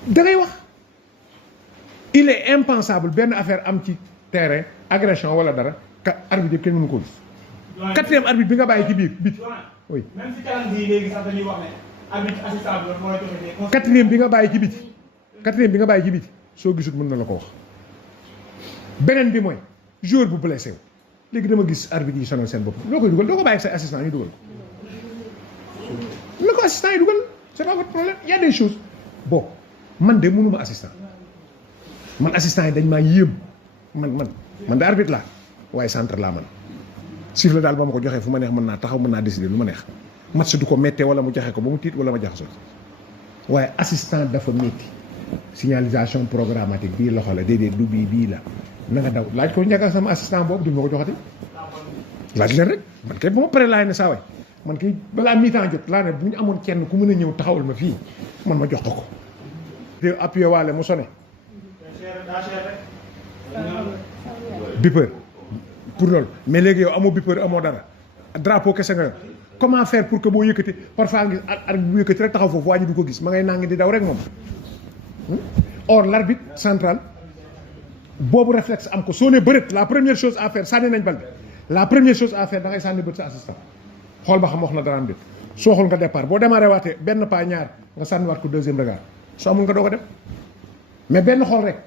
da ngay wax il est impensable benn affaire am ci terrain agression wala dara arbitre yëpp kenn mënu ko gis. quatrième arbitre bi nga bàyyi ci biir biti oui. même si kanam bii léegi sax dañuy wax ne arbitre assistant bi moo la joxe. quatrième bi nga bàyyi ci biti soo gisut mën na la ko wax beneen bi mooy joueur bu blessé wu léegi dama gis arbitre yi sonal seen bopp loo koy dugal doo ko bàyyi say assistant ñu dugal ko la ko assistant yi dugal c'est pas votre problème il y a des choses bon man de mënuma assistant man assistant yi dañ maa yéem man de arbitre laa waaye centre laa man siffle daal ba ma ko joxee fu ma neex mën naa taxaw mën naa décider lu ma neex match du ko méttee wala mu joxe ko ba mu tiit wala ma jaxasoo waaye assistant dafa métti signalisation programmatique bii loxo la déedéet du bii la na nga daw laaj ko njëkk sama assistant boobu du ma ko joxati laaj leen rek man kay bu ma paree laay ne saa waay man kay balaa mi-temps jot laa ne bu ñu amoon kenn ku mën a ñëw taxawal ma fii man ma jox ko te appuyé waale mu sonné beeper pour loolu mais léegi yow amoo beeper amoo dara drapeau kese nga comment faire pour que boo yëkkati parfois nga arbitre bu yëkkati rek taxaw foofu waa ji du ko gis ma ngay nangi di daw rek moom or l'arbitre central boobu réflexe am ko soo ne bërët la première chose à faire sànni nañ bal bi la première chose à faire da ngay sànni bët sa assistant xool ba xam wax na dara am déet soo xool nga départ boo démarré waatee benn pas ñaar nga sànniwaat ko deuxième regard soo amul nga doog a dem mais benn xool rek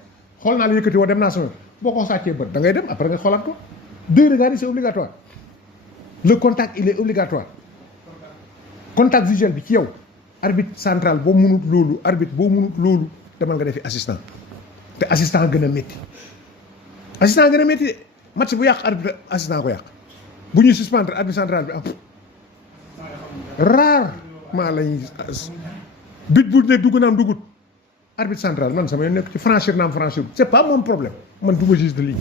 xool naa la yëkkati woo dem naa sama boo ko sàccee bët da ngay dem après nga xoolaat ko 2 regards c'est obligatoire le contact il est obligatoire contact visuel bi ci yow arbitre central boo munut loolu arbitre boo munut loolu demal nga defi assistant te assistant gën a métti assistant gën a métti de match bu yàq arbitre assistant ko yàq bu ñuy suspendre arbitre central bi am rarement lañuy bit bu ne dugg naam duggut arbitre central man sama yoon nekk ci franchir naam franchir c'est pas mon problème man du ma juge de ligne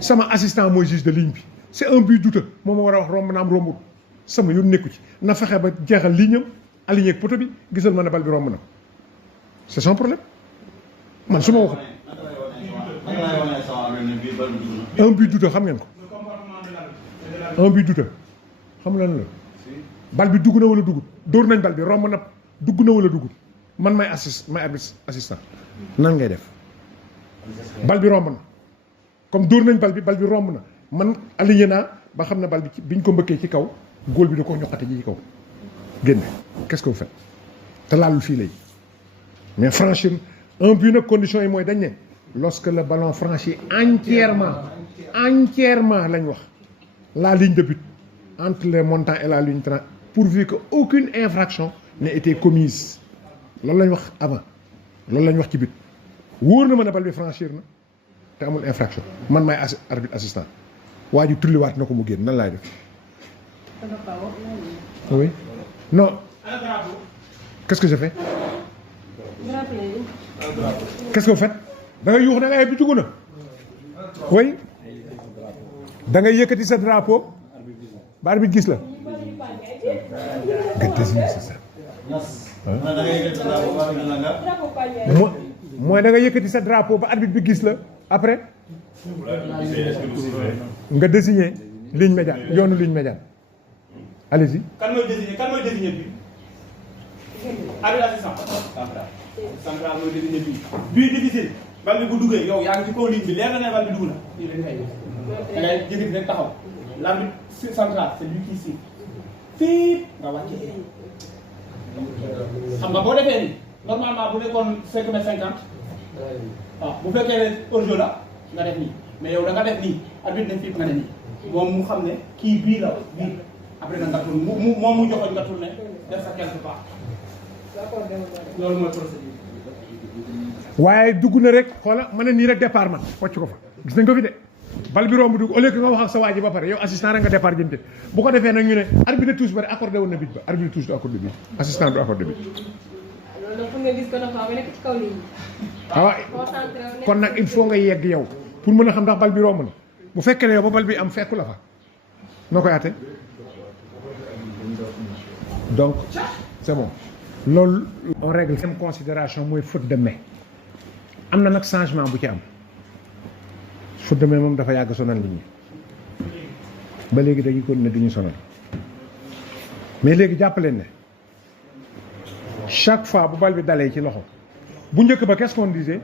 sama assistant mooy juge de ligne bi c'est un but douteux moo ma war a wax romb naam rombut sama yoon nekku ci na fexe ba jeexal ligne am aligné ak poto bi gisal ma ne bal bi romb na c'est son problème man su ma wax un but douteux xam ngeen ko un but douteux xam lan la bal bi dugg na wala duggut dóor nañ bal bi romb na dugg na wala duggut man may arbitre assistant nan ngay def bal bi romb na comme dóor nañ bal bi romb na man aligné naa ba xam ne bal bi biñ ko mbëkkee ci kaw góol bi da ko ñoqate ji ci kaw génne qu'est-ce que vous faites te laalul fii lay mais franchir un but nag condition yi mooy dañ ne lorsque le ballon franchit entièrement lañ wax la ligne de but entre les montants et la ligne pourvu que aucune infraction n'ait été commise loolu lañ wax avant loolu lañ wax ci but wóor na ma ne bal bi franchir na te amul infraction man maay arbitre assistant waa ji tulliwaat na ko mu génn nan laay def oui non qu'est-ce que je fais qu'est-ce que vous faites da ngay yuux da ngay bi dugg na oui da ngay yëkkati sa drapeau ba arbitre gis la nga désigner c'est ça mooy da nga yëkkati sa drapeau ba arbitre bi gis la après nga désigner ligne médiane yoonu ligne médiane allez-y. kan mooy désigner bi arbitre assistant central mooy désigner bii difficile bal bi bu duggee yow yaa ngi ci kaw ligne bi leer na ne bal bi dugg na da ngay jëkkati rek taxaw l'arbitre central c'est lui qui siffle fii nga wàcce xam nga boo defee nii normalement bu nekkoon 5m50 waaw bu fekkee ne hors-jeu la nga def nii mais yow da nga def nii arbitre ne fii nga ne nii moom mu xam ne kii bii la bii après na nga tourné moom mu joxoon nga tourné def sa quelque part loolu mooy procédure. waaye dugg na rek xoola mën na nii rek départ man wàcc ko fa gis nañ ko fi de bal bi romb dugg au lieu que nga wax ak sa waa ji ba pare yow assistant rek nga départ jënte bu ko defee nag ñu ne arbitre touche ba rek accordé woon na bit ba arbitre touche du accordé bit assistant du accordé bit. loolu nag pour nga gis ko dafa nga nekk ci kaw ligne bi. waaw kon nag il faut nga yegg yow pour mën a xam ndax bal bi romb na bu fekkee ne yow ba bal bi am fekku la fa noo koy àtte donc c'est bon loolu on règle seen considération mooy faute de main am na nag changement bu ci am faute de main moom dafa yàgg sonal nit ñi ba léegi dañuy continuer di ñu sonal mais léegi jàppaleen ne chaque fois bu bal bi dalee ci loxo bu njëkk ba qu'est-ce qu'on disait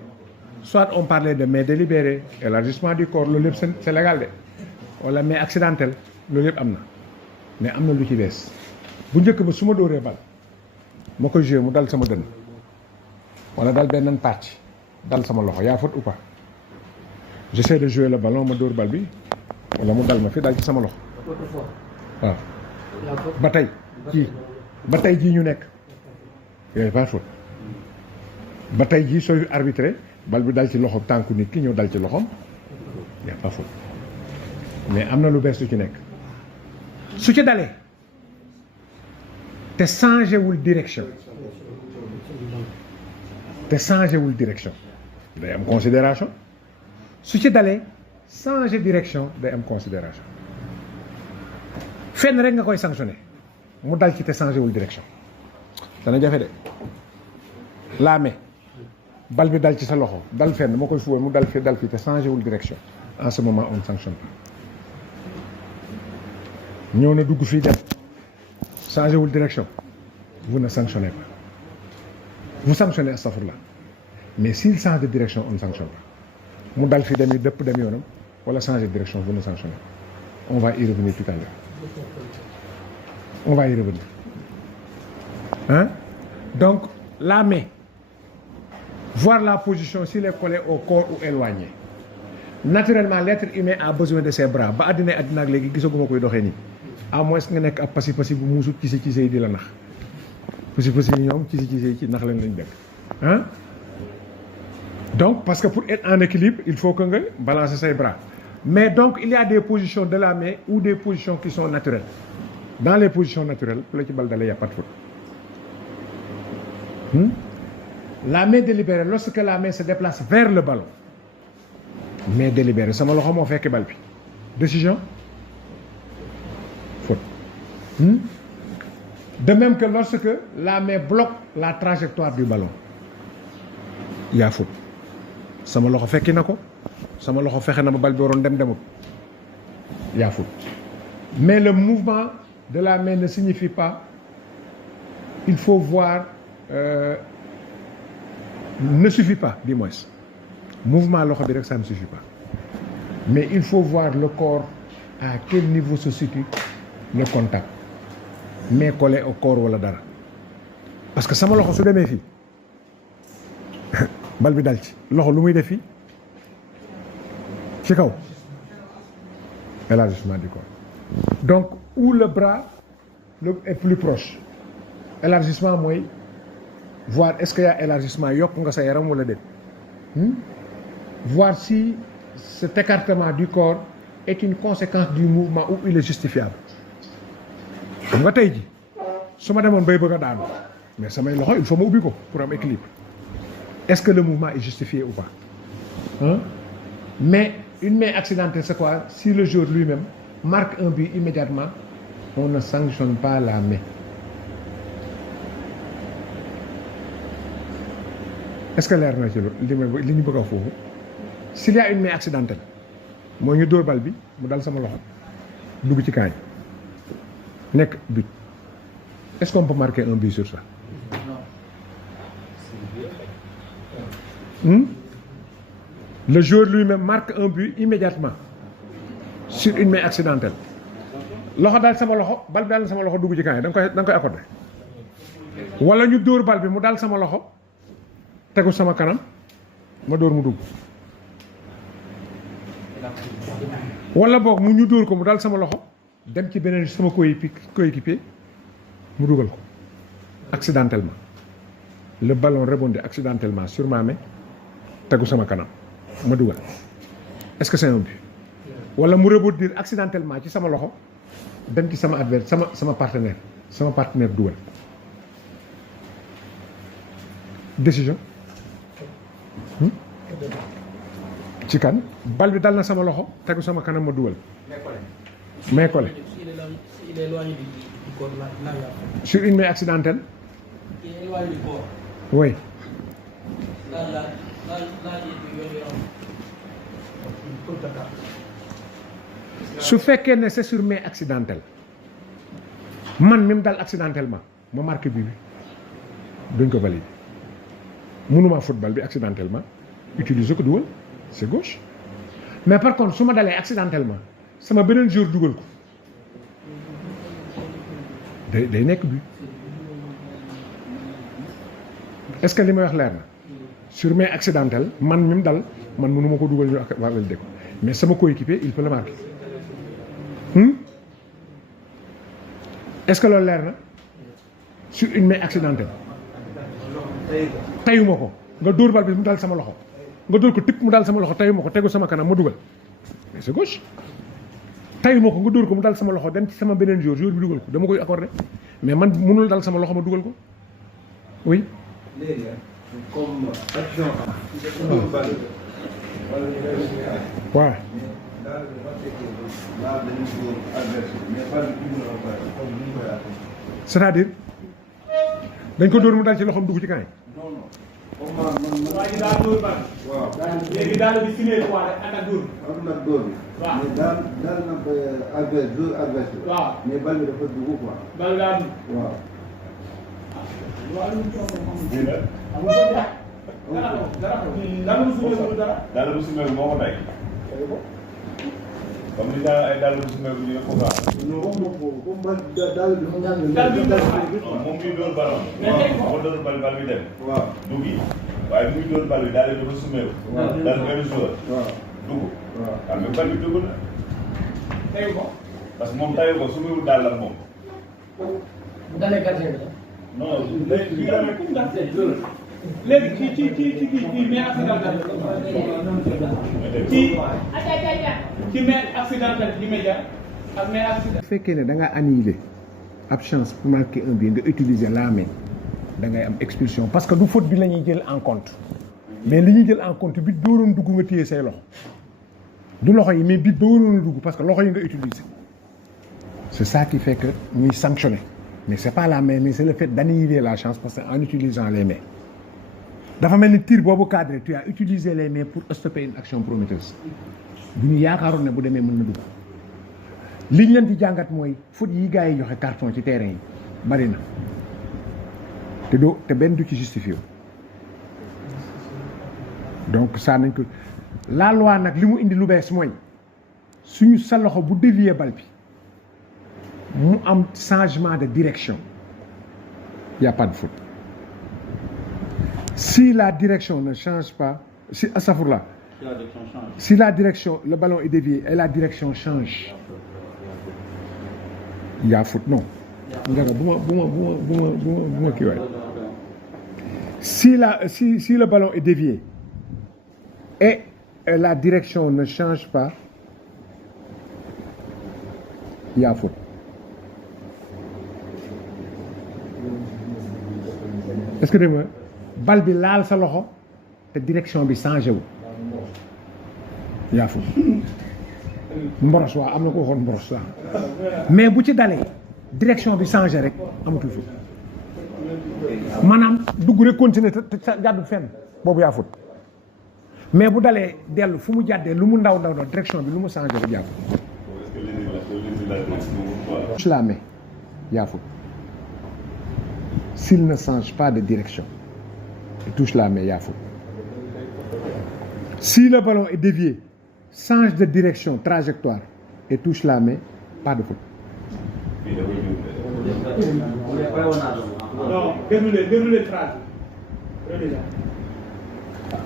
soit on parlait de main délibérée élargissement du corps loolu lépp c'est légal de wala main accidentelle loolu yëpp am na mais am na lu ci bees bu njëkk ba su ma dóoree bal ma koy joué mu dal sama dënn wala dal benn pàcc dal sama loxo yaa faute ou pas j'essaie de jouer le ballon ma dóor bal bi wala mu dal ma fi dal ci sama loxo waaw ba tey jii ñu nekk yooyu pas faute ba tey jii sooy arbitré bal bi dal ci loxo tànku nit ki ñëw dal ci loxoom y a pas faute mais am na lu bees lu ci nekk su ci dalee te changé wul direction day am considération su ci dalee changé direction day am considération fenn rek nga koy sanctionné mu dal ci te changé wul direction dana jafe de laa me bal bi dal ci sa loxo dal fenn moo koy fuwee mu dal fi te changé wul direction en ce moment on sanctionne pas ñëw na dugg fii dem changez la direction, vous ne sanctionnez pas. Vous sanctionnez astafurlah. Mais s'il change de direction, on ne sanctionne pas. Mu dal fi dem yoonam wala changer de direction, vous ne sanctionnez pas. On va y revenir tout à l'heure. On va y revenir. Hein? Donc, la main, voir la position s'il est collé au corps ou éloigné. Naturellement, l'être humain a besoin de ses bras. Ba adina ak légui gisaguma koy doxé ni. À moins nga nek ab passi bu musu ci di la nax. Passi ñom ci ci nax lañ def. Hein? Donc, parce que pour être en équilibre, il faut que tu balances ses bras. Mais donc, il y a des positions de la main ou des positions qui sont naturelles. Dans les positions naturelles, pour les balles, il n'y a pas de faute. La main délibérée, lorsque la main se déplace vers le ballon, main délibérée, ça m'a fait que balle. Décision? Faute. De même que lorsque la main bloque la trajectoire du ballon, il y a faute. Sama loxo fekki nako sama loxo fexé na ba bal bi waron dem demut ya faute. Mais le mouvement de la main ne signifie pas il faut voir ne suffit pas du moins mouvement loxo bi rek ça ne suffit pas mais il faut voir le corps à quel niveau se situe le contact mais collé au corps wala dara parce que sama loxo su démé fi bal bi dal ci loxo lu muy def fii ci kaw élargissement du corps donc où le bras est plus proche élargissement mooy voir est-ce qu'il y a élargissement yokk nga sa yaram wala déet voir si cet écartement du corps est une conséquence du mouvement ou il est justifiable xam nga tey ji su ma demoon bay bëgg a daanu mais samay loxo il faut ma ubbi ko pour am équilibre. Est-ce que le mouvement est justifié ou pas? Hein? Mais une main accidentelle, c'est quoi? Si le joueur lui-même marque un but immédiatement, on ne sanctionne pas la main. Est-ce que l'air naturel? S'il y a une main accidentelle, moi ñu door bal bi mu dal sama loxo dugg ci kaañ nekk but. Est-ce qu'on peut marquer un but sur ça? Le joueur lui-même marque un but immédiatement sur une main accidentelle. Loxo dal sama loxo bal bi dal sama loxo dugg ci kaañ da nga koy accordé wala ñu dóor bal bi mu dal sama loxo tegu sama kanam ma dóor mu dugg wala boog mu ñu dóor ko mu dal sama loxo dem ci beneen sama coéquipier mu dugal ko accidentellement le ballon rebondit accidentellement sur ma main tegu sama kanam ma dugal est-ce que c'est un but wala mu rebondir accidentellement ci sama loxo dem ci sama adversaire sama partenaire dugal décision ci kan bal bi dal na sama loxo tegu sama kanam ma dugal mais collé sur une main accidentelle oui su fekkee ne c'est sur main accidentelle man même dal accidentellement ma marqué bi duñ ko valider mënuma football bi accidentellement utiliser ko dugal c'est gauche mais par contre su ma dalee accidentellement sama beneen jour dugal ko day nekk but est-ce que li may wax leer na sur main accidentelle man mi mu dal man mënuma ko dugal ñu ak valider ko mais sama coéquipier il peut le marquer est-ce que loolu leer na sur une main accidentelle tayuma ko nga dóor bal bi mu dal sama loxo nga dóor ko tipp mu dal sama loxo tayuma ko tegu sama kanam ma dugal mais c'est gauche tayuma ko nga dóor ko mu dal sama loxo dem ci sama beneen jour bi dugal ko dama koy accordé mais man mënul dal sama loxo ma dugal ko oui. léegi comme action waaw. c'est-à-dire dañ ko dóor mu dal ci loxoom dugg ci kaay. waa ji daal dóor bal. waaw léegi daal di simee quoi rek ànd ak dóor. am na dóor bi. waaw mais daal na ba adverse dóor adverse la. waaw mais bal bi dafa dugg quoi. bal daa dugg. waaw. waaw lu mu toog moom bii la. amul ko dara. dara dara lu sumee dara. daal bu sumee moo ko tey. comme ni daal ay daal bu sumee ñu ne ko baax. non comme man daal bi daal bi moom muy dóor ballon. moo dóor bal bi dem. waaw dugg yi waaye bu muy dóor bal bi daal di dafa sumee. daal benn joueur. waaw dugg. waaw xam nga bal bi dugg na. tey ko. parce que moom tayu ko sumewul daal la moom. bu dalee gardien bi la. non léegi léegi kii mais accidentel ci mais accidentel immédiat ak mais accidentel. bu fekkee ne da nga annihiler ab chance pour marquer un but nga utiliser la main da ngay am expulsion parce que du faute bi la ñuy jël en compte mais li ñuy jël en compte bit ba waroon dugg nga téye say loxo du loxo yi mais bit ba waroon a dugg parce que loxo yi nga utiliser c'est ça qui fait que ñuy sanctionner mais c'est pas la main mais c'est le fait d'annihiler la chance parce que en utilisant les mains dafa mel ni tir boobu cadré tu as utilisé les mains pour stopper une action prometteuse bu ñu yaakaaroon ne bu demee mën na dugg liñ leen di jàngat mooy faute yi gars yi joxe carton ci terrain yi bari na te benn du ci justifié donc ça nañ ko la loi nag li mu indi lu bees mooy suñu sa loxo bu dévier bal bi mu am changement de direction y a pas de faute si la direction ne change pas si asafurla si la direction le ballon est dévié et la direction change il y a faute non Ndiaga bu ma kii waay si le ballon est dévié et la direction ne change pas il y a faute est-ce que dégg nga bal bi laal sa loxo te direction bi changé wu yaa faute mboros waa am na ko waxoon mboros waa mais bu ci dalee direction bi changé rek amatul faute maanaam dugg rek continuer te jàddu fenn boobu yaa faute mais bu dalee dellu fu mu jàddee lu mu ndaw direction bi lu mu changé rek yaa faute touche la main yaa faute s'il ne change pas de direction et touche la main yaa faute si le ballon est dévié change de direction trajectoire et touche la main pas de faute. non déroulez phrase.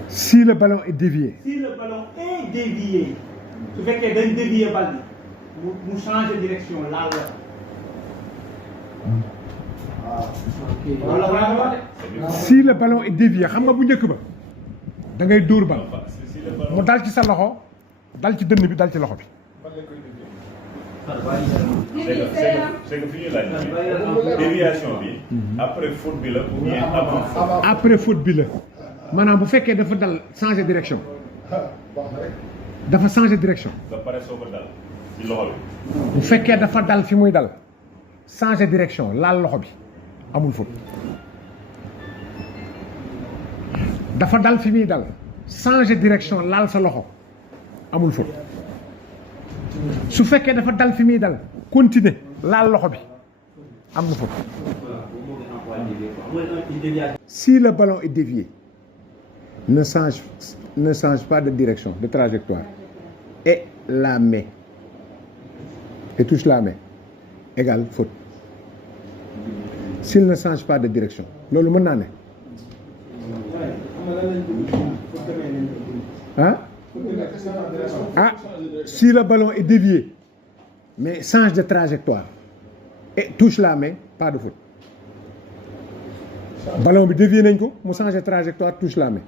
si le ballon est dévié. si le ballon est dévié su fekkee dañ dévier bal bi mu changer direction laal la. si le ballon est dévié xam nga bu njëkk ba da ngay dóor bal mu dal ci sa loxo dal ci dënn bi dal ci loxo bi. c'est que fi ñuy laaj déviation bi après faute bi la ou bien avant. après faute bi la maanaam bu fekkee dafa dal changer direction dafa changer direction. ba pare soo ko dal ci loxo bi. bu fekkee dafa dal fi muy dal changer direction laal loxo bi amul faute dafa dal fi muy dal changer direction laal sa loxo amul faute su fekkee dafa dal fi muy dal continuer laal loxo bi am na faute. si le ballon est dévié ne change pas de direction de trajectoire et la main et touche la main égale faute s'il ne change pas de direction loolu mën naa ne si le ballon est dévié mais change de trajectoire et touche la main pas de faute ballon bi dévié nañ ko mu change de trajectoire touche la main